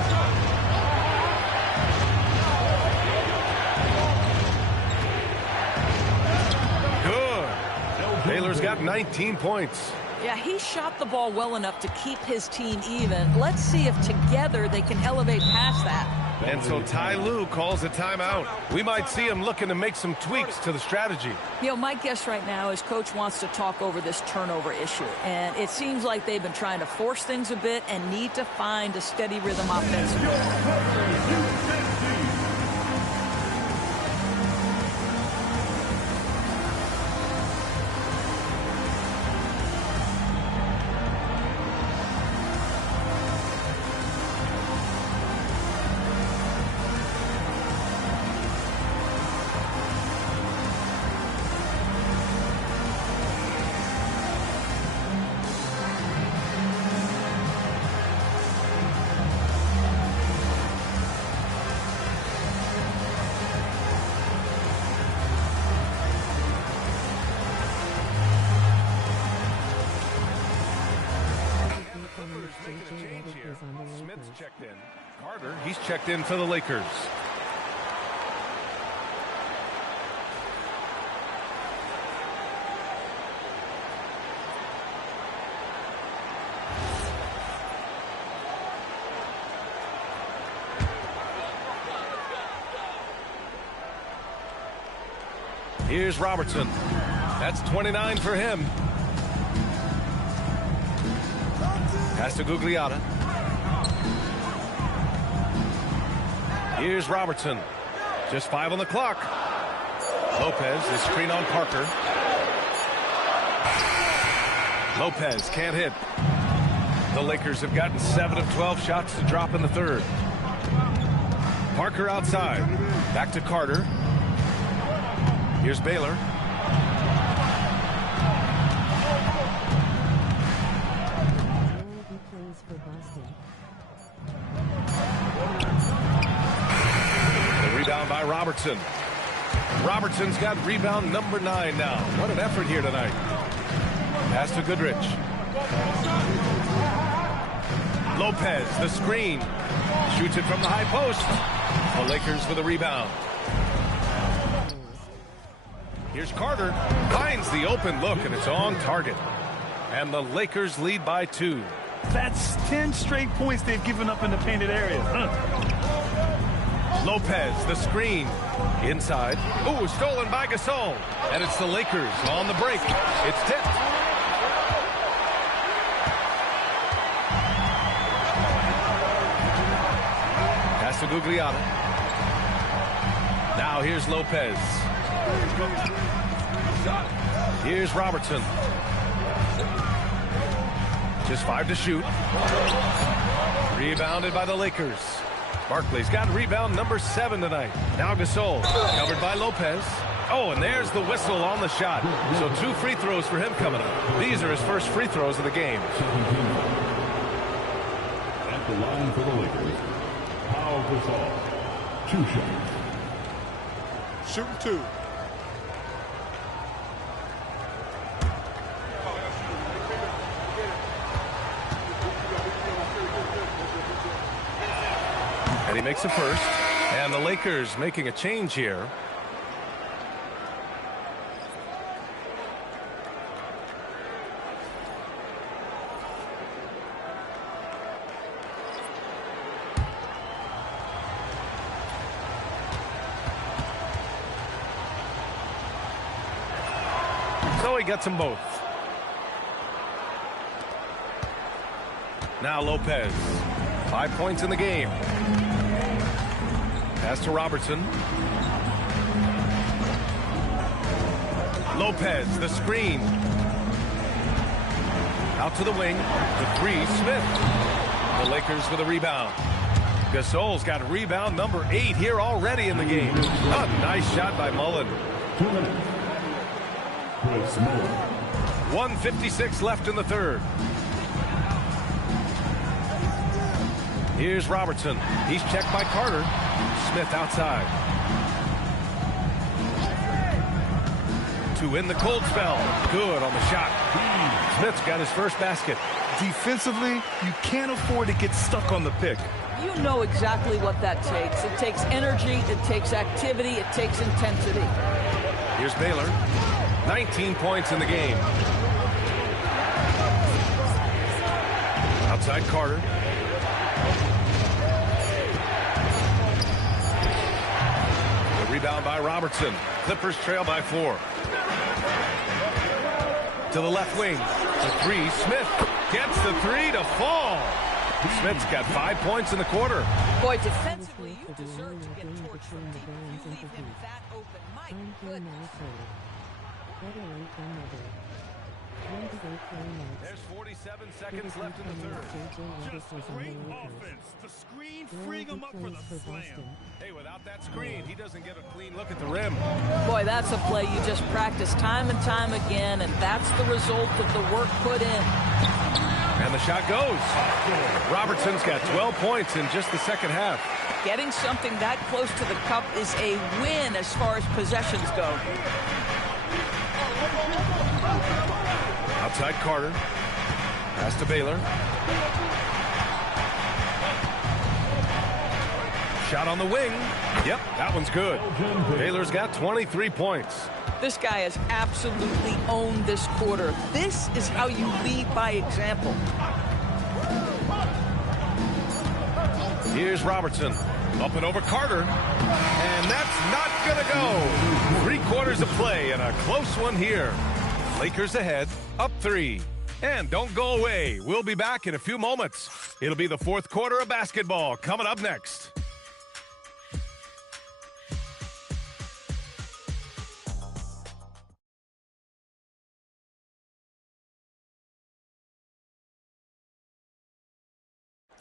Good. Baylor's got 19 points. Yeah, he shot the ball well enough to keep his team even. Let's see if together they can elevate past that. And so Ty Lue calls a timeout. We might see him looking to make some tweaks to the strategy. You know, my guess right now is Coach wants to talk over this turnover issue. And it seems like they've been trying to force things a bit and need to find a steady rhythm offensively. Smith's checked in. Carter, he's checked in for the Lakers. Here's Robertson. That's 29 for him. Pass to Gugliotta. Here's Robertson. Just 5 on the clock. Lopez is screen on Parker. Lopez can't hit. The Lakers have gotten 7 of 12 shots to drop in the third. Parker outside. Back to Carter. Here's Baylor. Rebound by Robertson. Robertson's got rebound number 9 now. What an effort here tonight. Pass to Goodrich. Lopez, the screen. Shoots it from the high post. The Lakers with a rebound. Here's Carter. Finds the open look, and it's on target. And the Lakers lead by 2. That's 10 straight points they've given up in the painted area. Lopez, the screen. Inside. Ooh, stolen by Gasol. And it's the Lakers on the break. It's tipped. Pass to Gugliotta. Now here's Lopez. Here's Robertson. Just 5 to shoot. Rebounded by the Lakers. Barkley's got rebound number 7 tonight. Now Gasol, covered by Lopez. Oh, and there's the whistle on the shot. So 2 free throws for him coming up. These are his first free throws of the game. At the line for the Lakers, Pau Gasol. 2 shots. Shooting 2. And he makes a first. And the Lakers making a change here. So he gets them both. Now Lopez. 5 points in the game. Pass to Robertson. Lopez, the screen. Out to the wing. The three, Smith. The Lakers with a rebound. Gasol's got rebound number 8 here already in the game. A nice shot by Mullen. 1:56 left in the third. Here's Robertson. He's checked by Carter. Smith outside. To win the cold spell. Good on the shot. Smith's got his first basket. Defensively, you can't afford to get stuck on the pick. You know exactly what that takes. It takes energy, it takes activity, it takes intensity. Here's Baylor. 19 points in the game. Outside Carter. The rebound by Robertson. Clippers trail by 4. To the left wing. The three, Smith gets the three to fall. Smith's got 5 points in the quarter. Boy, defensively, you deserve to get torched from deep. You leave him that open. My goodness. There's 47 seconds left in the third. Just great offense. The screen freeing him up for the slam. Hey, without that screen, he doesn't get a clean look at the rim. Boy, that's a play you just practice time and time again, and that's the result of the work put in. And the shot goes. Robertson's got 12 points in just the second half. Getting something that close to the cup is a win as far as possessions go. Outside Carter. Pass to Baylor. Shot on the wing. Yep, that one's good. Baylor's got 23 points. This guy has absolutely owned this quarter. This is how you lead by example. Here's Robertson. Up and over Carter. And that's not going to go. 3 quarters of play and a close one here. Lakers ahead, up 3. And don't go away. We'll be back in a few moments. It'll be the fourth quarter of basketball coming up next.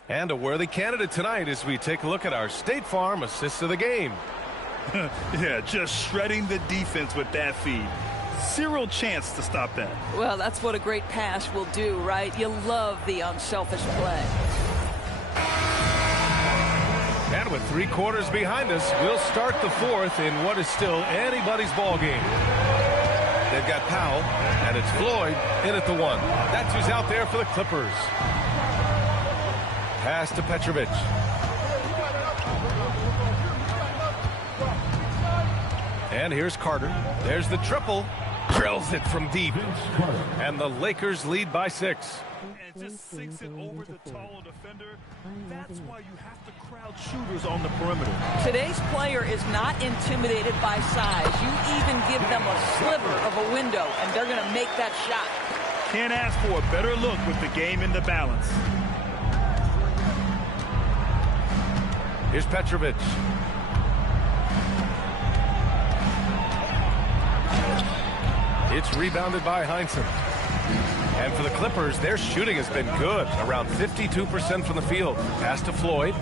And a worthy candidate tonight as we take a look at our State Farm assist of the game. Yeah, just shredding the defense with that feed. Zero chance to stop that. Well, that's what a great pass will do, right? You love the unselfish play. And with 3 quarters behind us, we'll start the fourth in what is still anybody's ball game. They've got Powell, and it's Floyd in at the 1. That's who's out there for the Clippers. Pass to Petrovic. And here's Carter. There's the triple. Drills it from deep. And the Lakers lead by 6. And just sinks it over the tall defender. That's why you have to crowd shooters on the perimeter. Today's player is not intimidated by size. You even give them a sliver of a window, and they're going to make that shot. Can't ask for a better look with the game in the balance. Here's Petrovic. It's rebounded by Heinsohn. And for the Clippers, their shooting has been good, around 52% from the field. Pass to Floyd.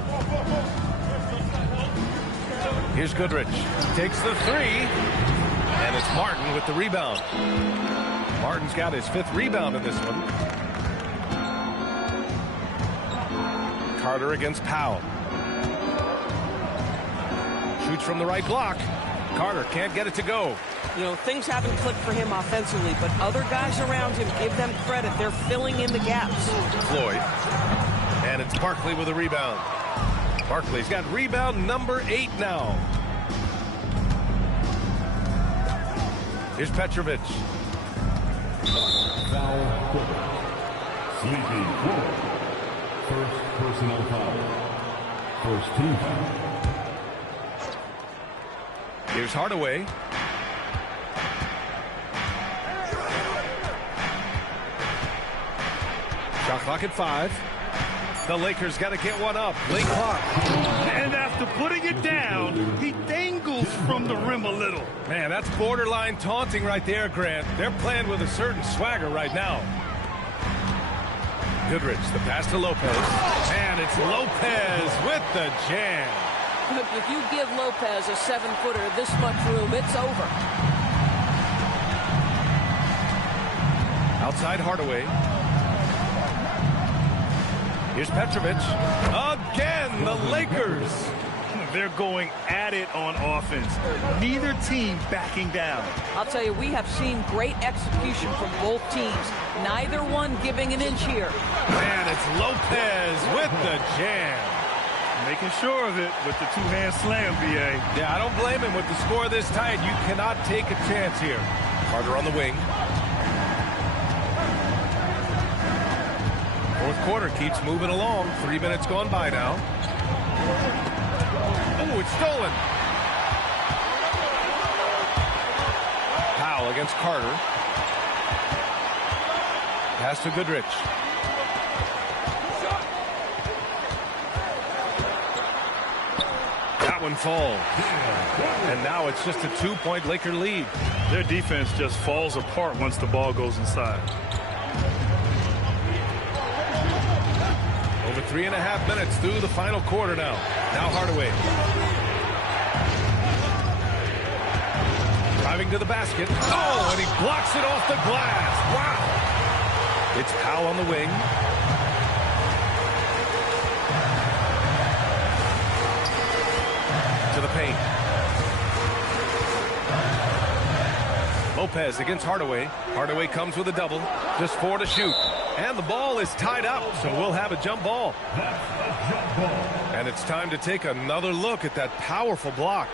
Here's Goodrich. Takes the 3. And it's Martin with the rebound. Martin's got his 5th rebound in this one. Carter against Powell. Shoots from the right block. Carter can't get it to go. You know, things haven't clicked for him offensively, but other guys around him, give them credit. They're filling in the gaps. Floyd. And it's Barkley with a rebound. Barkley's got rebound number 8 now. Here's Petrovic. Foul. Sleeping foul. First personal foul. First team foul. Here's Hardaway. Shot clock at 5. The Lakers got to get one up. Late clock. And after putting it down, he dangles from the rim a little. Man, that's borderline taunting right there, Grant. They're playing with a certain swagger right now. Goodrich, the pass to Lopez. And it's Lopez with the jam. If you give Lopez a 7-footer this much room, it's over. Outside Hardaway. Here's Petrovic. Again, the Lakers. They're going at it on offense. Neither team backing down. I'll tell you, we have seen great execution from both teams. Neither one giving an inch here. And it's Lopez with the jam. Making sure of it with the two-hand slam, B.A. Yeah, I don't blame him with the score this tight. You cannot take a chance here. Carter on the wing. Fourth quarter keeps moving along. 3 minutes gone by now. Oh, it's stolen. Powell against Carter. Pass to Goodrich. That one falls. And now it's just a 2-point Laker lead. Their defense just falls apart once the ball goes inside. Over 3.5 minutes through the final quarter now. Now Hardaway. Driving to the basket. Oh, and he blocks it off the glass. Wow. It's Powell on the wing. To the paint. Lopez against Hardaway. Hardaway comes with a double. Just 4 to shoot. And the ball is tied up, so we'll have a jump ball. And it's time to take another look at that powerful block.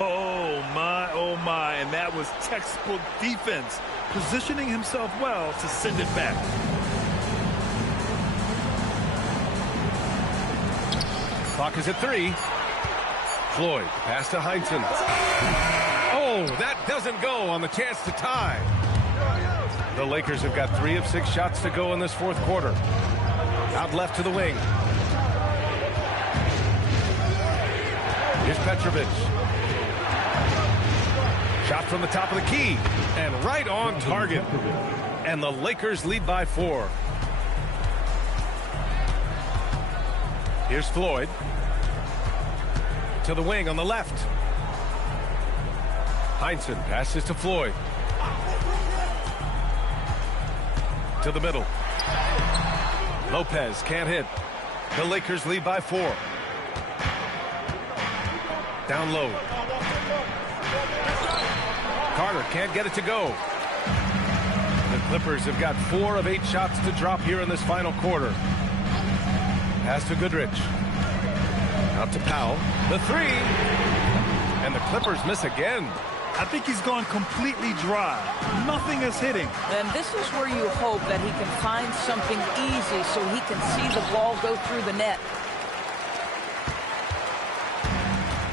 Oh, my. And that was textbook defense. Positioning himself well to send it back. Clock is at 3. Floyd, pass to Heinsohn. Oh, that doesn't go on the chance to tie. The Lakers have got 3 of 6 shots to go in this fourth quarter. Out left to the wing. Here's Petrovic. Shot from the top of the key. And right on target. And the Lakers lead by 4. Here's Floyd. To the wing on the left. Heinsohn passes to Floyd. To the middle. Lopez can't hit. The Lakers lead by 4. Down low. Carter can't get it to go. The Clippers have got 4 of 8 shots to drop here in this final quarter. Pass to Goodrich. Out to Powell. The 3. And the Clippers miss again. I think he's gone completely dry. Nothing is hitting. And this is where you hope that he can find something easy so he can see the ball go through the net.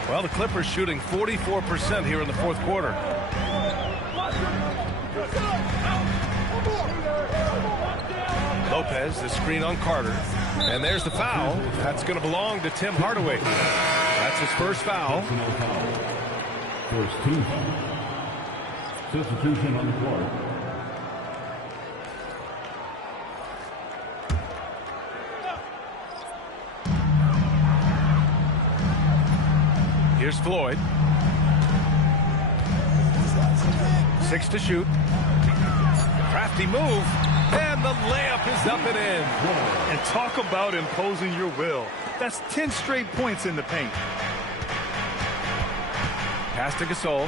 Well, the Clippers shooting 44% here in the fourth quarter. Lopez, the screen on Carter. And there's the foul. That's going to belong to Tim Hardaway. That's his first foul. First team. Substitution on the court. Here's Floyd. 6 to shoot. Crafty move. And the layup is up and in. And talk about imposing your will. That's 10 straight points in the paint. Pass to Gasol.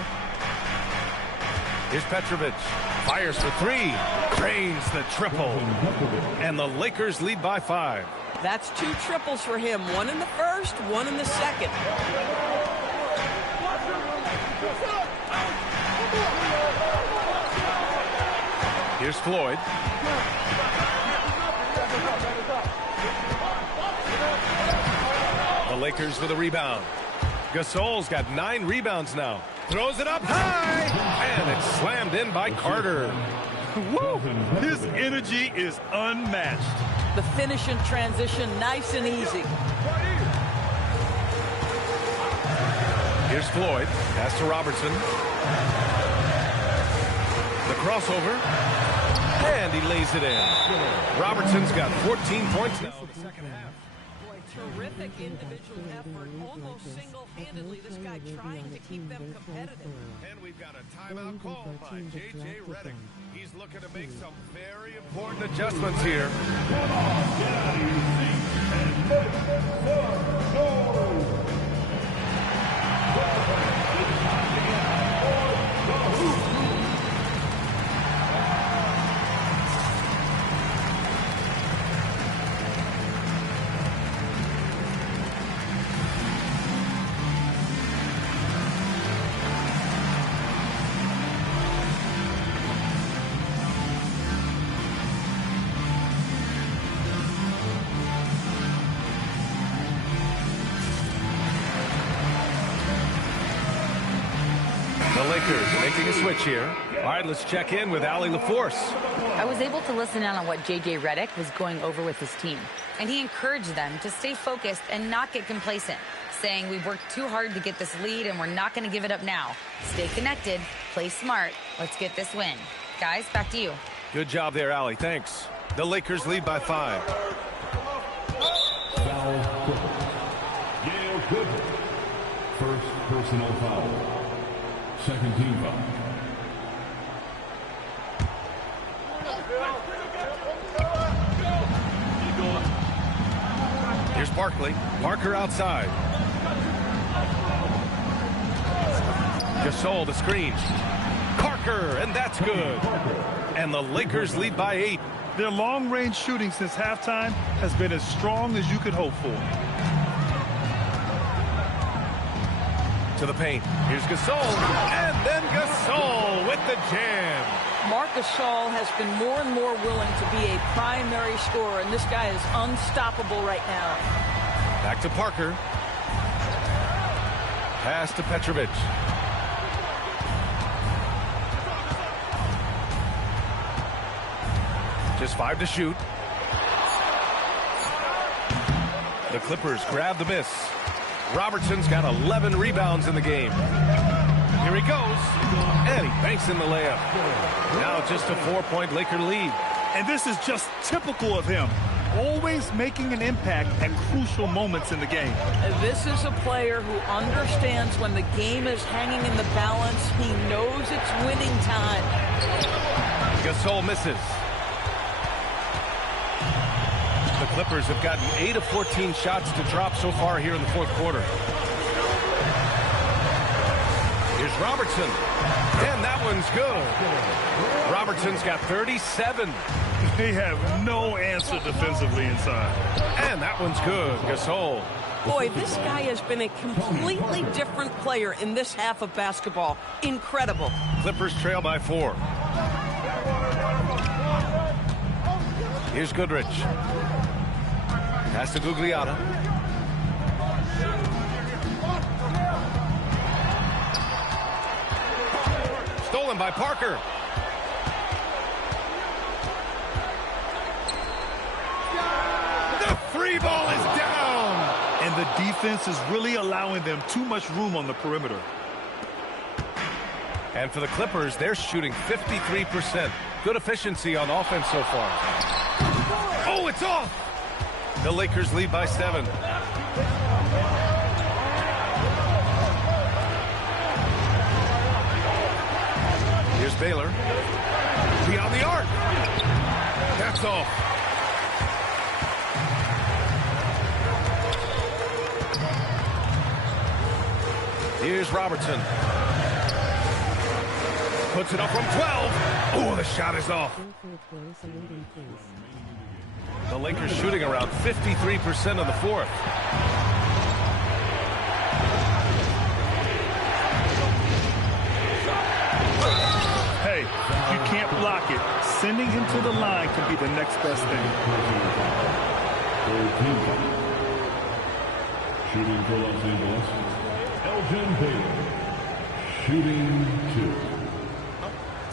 Here's Petrovic. Fires for 3. Drains the triple. And the Lakers lead by 5. That's 2 triples for him. 1 in the first, 1 in the second. Here's Floyd. The Lakers with a rebound. Gasol's got 9 rebounds now. Throws it up high. And it's slammed in by Carter. Woo! His energy is unmatched. The finish in transition, nice and easy. Here's Floyd. Pass to Robertson. The crossover. And he lays it in. Robertson's got 14 points now in the second half. Terrific individual effort, almost single-handedly. This guy trying to keep them competitive. And we've got a timeout call by J.J. Redick. He's looking to make some very important adjustments here. Come on, get out of your seats and make some noise. It's time to get on the hoop. The Lakers making a switch here. All right, let's check in with Allie LaForce. I was able to listen in on what J.J. Redick was going over with his team, and he encouraged them to stay focused and not get complacent, saying we've worked too hard to get this lead and we're not going to give it up now. Stay connected, play smart, let's get this win. Guys, back to you. Good job there, Allie. Thanks. The Lakers lead by 5. Foul Clippers. Yale Clippers. First personal foul. Second team foul. Here's Barkley. Parker outside. Gasol the screen. Parker, and that's good. And the Lakers lead by 8. Their long-range shooting since halftime has been as strong as you could hope for. To the paint. Here's Gasol. And then Gasol with the jam. Marc Gasol has been more and more willing to be a primary scorer, and this guy is unstoppable right now. Back to Parker. Pass to Petrovic. Just 5 to shoot. The Clippers grab the miss. Robertson's got 11 rebounds in the game. Here he goes. And he banks in the layup. Now just a 4-point Laker lead. And this is just typical of him. Always making an impact at crucial moments in the game. This is a player who understands when the game is hanging in the balance. He knows it's winning time. Gasol misses. The Clippers have gotten 8 of 14 shots to drop so far here in the fourth quarter. Here's Robertson. And that one's good. Robertson's got 37. They have no answer defensively inside. And that one's good. Gasol. Boy, this guy has been a completely different player in this half of basketball. Incredible. Clippers trail by 4. Here's Goodrich. Pass to Gugliotta. Stolen by Parker. The free ball is down. And the defense is really allowing them too much room on the perimeter. And for the Clippers, they're shooting 53%. Good efficiency on offense so far. Oh, it's off. The Lakers lead by 7. Here's Baylor. Beyond the arc. That's off. Here's Robertson. Puts it up from 12. Oh, the shot is off. The Lakers shooting around 53% of the fourth. Hey, you can't block it. Sending him to the line can be the next best thing. Shooting for Los Angeles, Elgin Baylor. Shooting 2.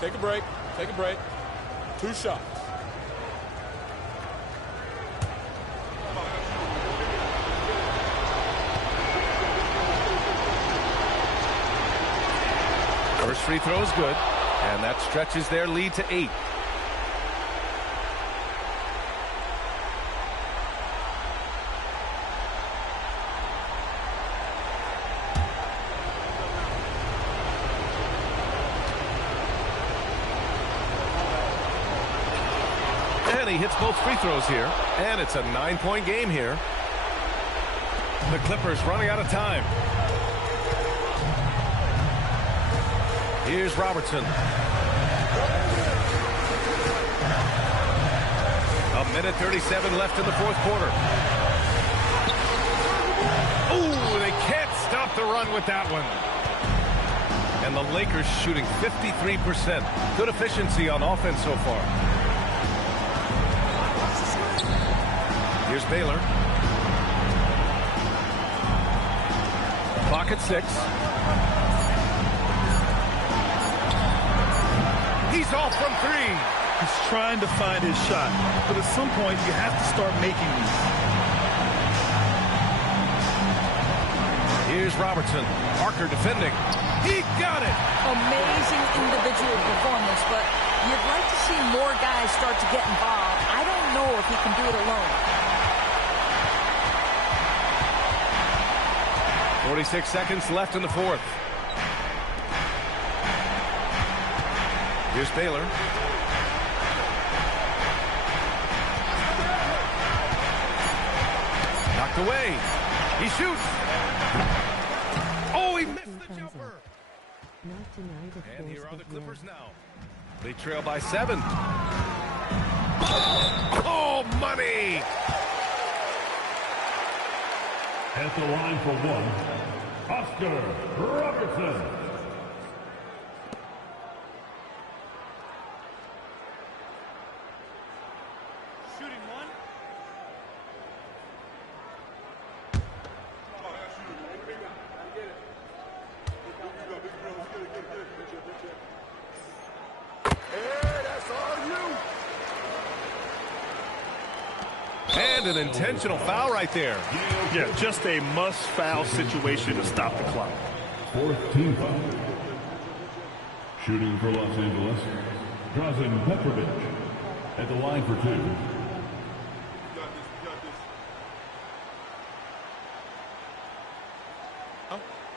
Take a break. Take a break. 2 shots. First free throw is good, and that stretches their lead to 8. And he hits both free throws here, and it's a 9-point game here. The Clippers running out of time. Here's Robertson. A minute 37 left in the fourth quarter. Ooh, they can't stop the run with that one. And the Lakers shooting 53%. Good efficiency on offense so far. Here's Baylor. Clock at 6. He's off from 3. He's trying to find his shot, but at some point you have to start making these. Here's Robertson. Parker defending. He got it. Amazing individual performance, but you'd like to see more guys start to get involved. I don't know if he can do it alone. 46 seconds left in the fourth. Here's Baylor. Knocked away. He shoots. Oh, he missed the jumper. And here are the Clippers now. They trail by 7. Oh, money. At the line for 1, Oscar Robertson. Shooting 1. Hey, that's all you. And an intentional foul right there. Yeah, just a must-foul situation to stop the clock. 4th team foul. Shooting for Los Angeles, Drazen Petrovic. At the line for 2.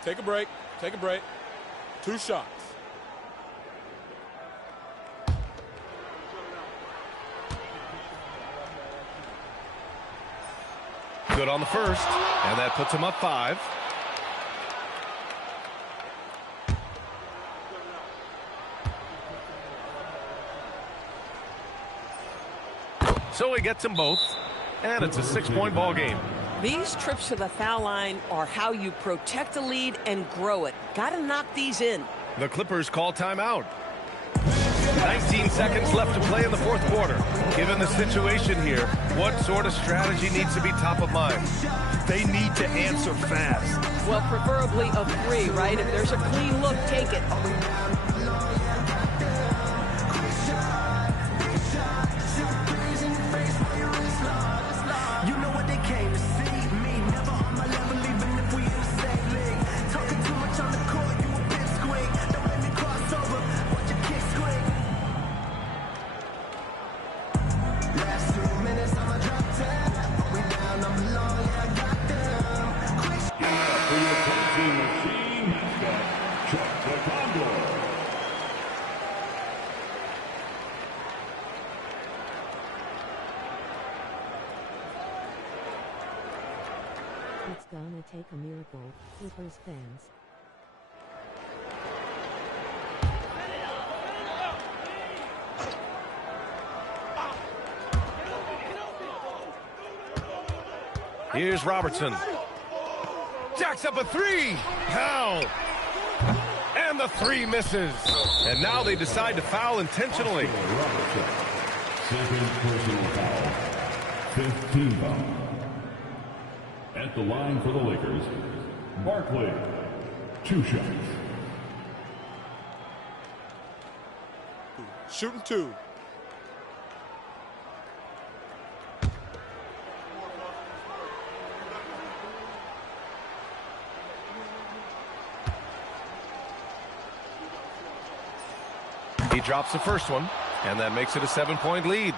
Take a break. Take a break. 2 shots. Good on the first, and that puts him up 5. So he gets them both, and it's a 6-point ball game. These trips to the foul line are how you protect a lead and grow it. Got to knock these in. The Clippers call timeout. 19 seconds left to play in the fourth quarter. Given the situation here, what sort of strategy needs to be top of mind? They need to answer fast. Well, preferably a 3, right? If there's a clean look, take it. You know what they came to see. Me, never on my level, even if we in the same league. Talking too much on the court, you a bit squeak. Don't let me cross over, watch your kick squeak. Last 2 minutes, I'ma drop 10. We down, I'm below, yeah, I got them. For your protein machine, he's got Chuck the Condor. It's gonna take a miracle, Clippers fans. Here's Robertson. Jacks up a 3. How? And the 3 misses. And now they decide to foul intentionally. Second personal foul. 5th team foul. At the line for the Lakers, Barkley. 2 shots. Shooting 2. He drops the first one, and that makes it a 7-point lead.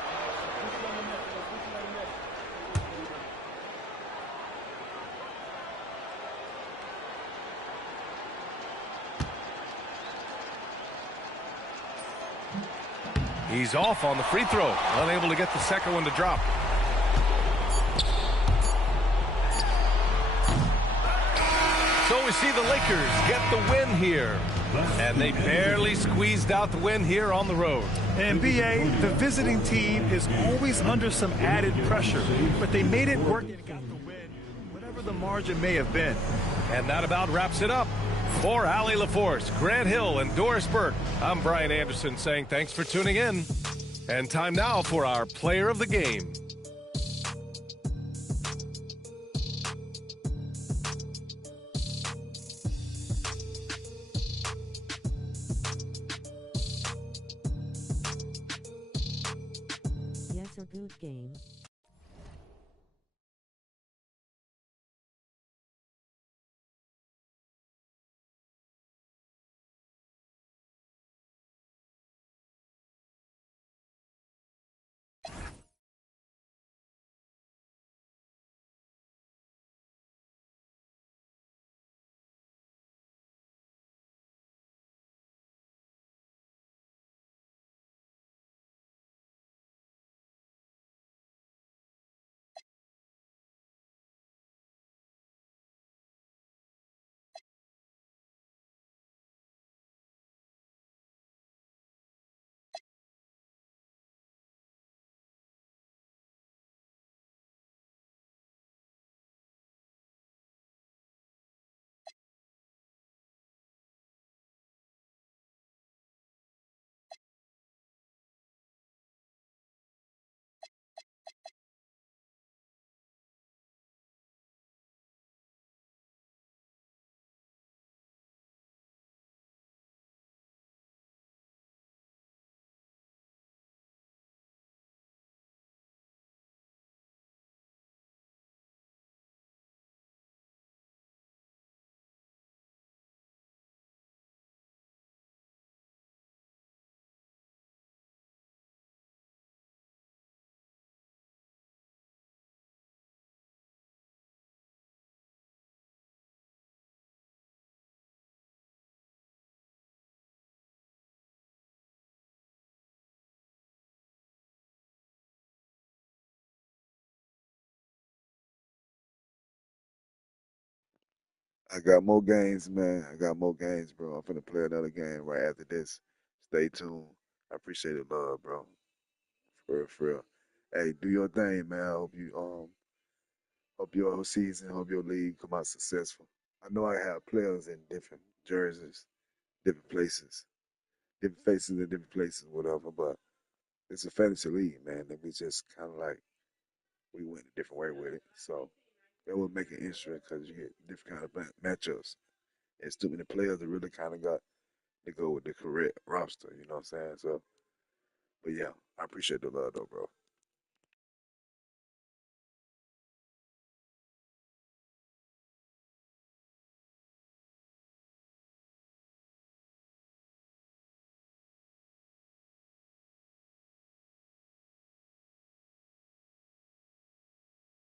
He's off on the free throw, unable to get the second one to drop. So we see the Lakers get the win here. And they barely squeezed out the win here on the road. And BA, the visiting team is always under some added pressure, but they made it work and got the win, whatever the margin may have been. And that about wraps it up. For Allie LaForce, Grant Hill, and Doris Burke, I'm Brian Anderson saying thanks for tuning in. And time now for our player of the game. Yes or good game. I got more games, man. I got more games, bro. I'm finna play another game right after this. Stay tuned. I appreciate the love, bro. For real, for real. Hey, do your thing, man. I hope your whole season, hope your league come out successful. I know I have players in different jerseys, different places, different faces in different places, whatever. But it's a fantasy league, man. And we just kind of like we went a different way with it. So it will make it interesting because you get different kind of matchups. It's too many players that really kind of got to go with the correct roster. You know what I'm saying? So, but yeah, I appreciate the love though, bro.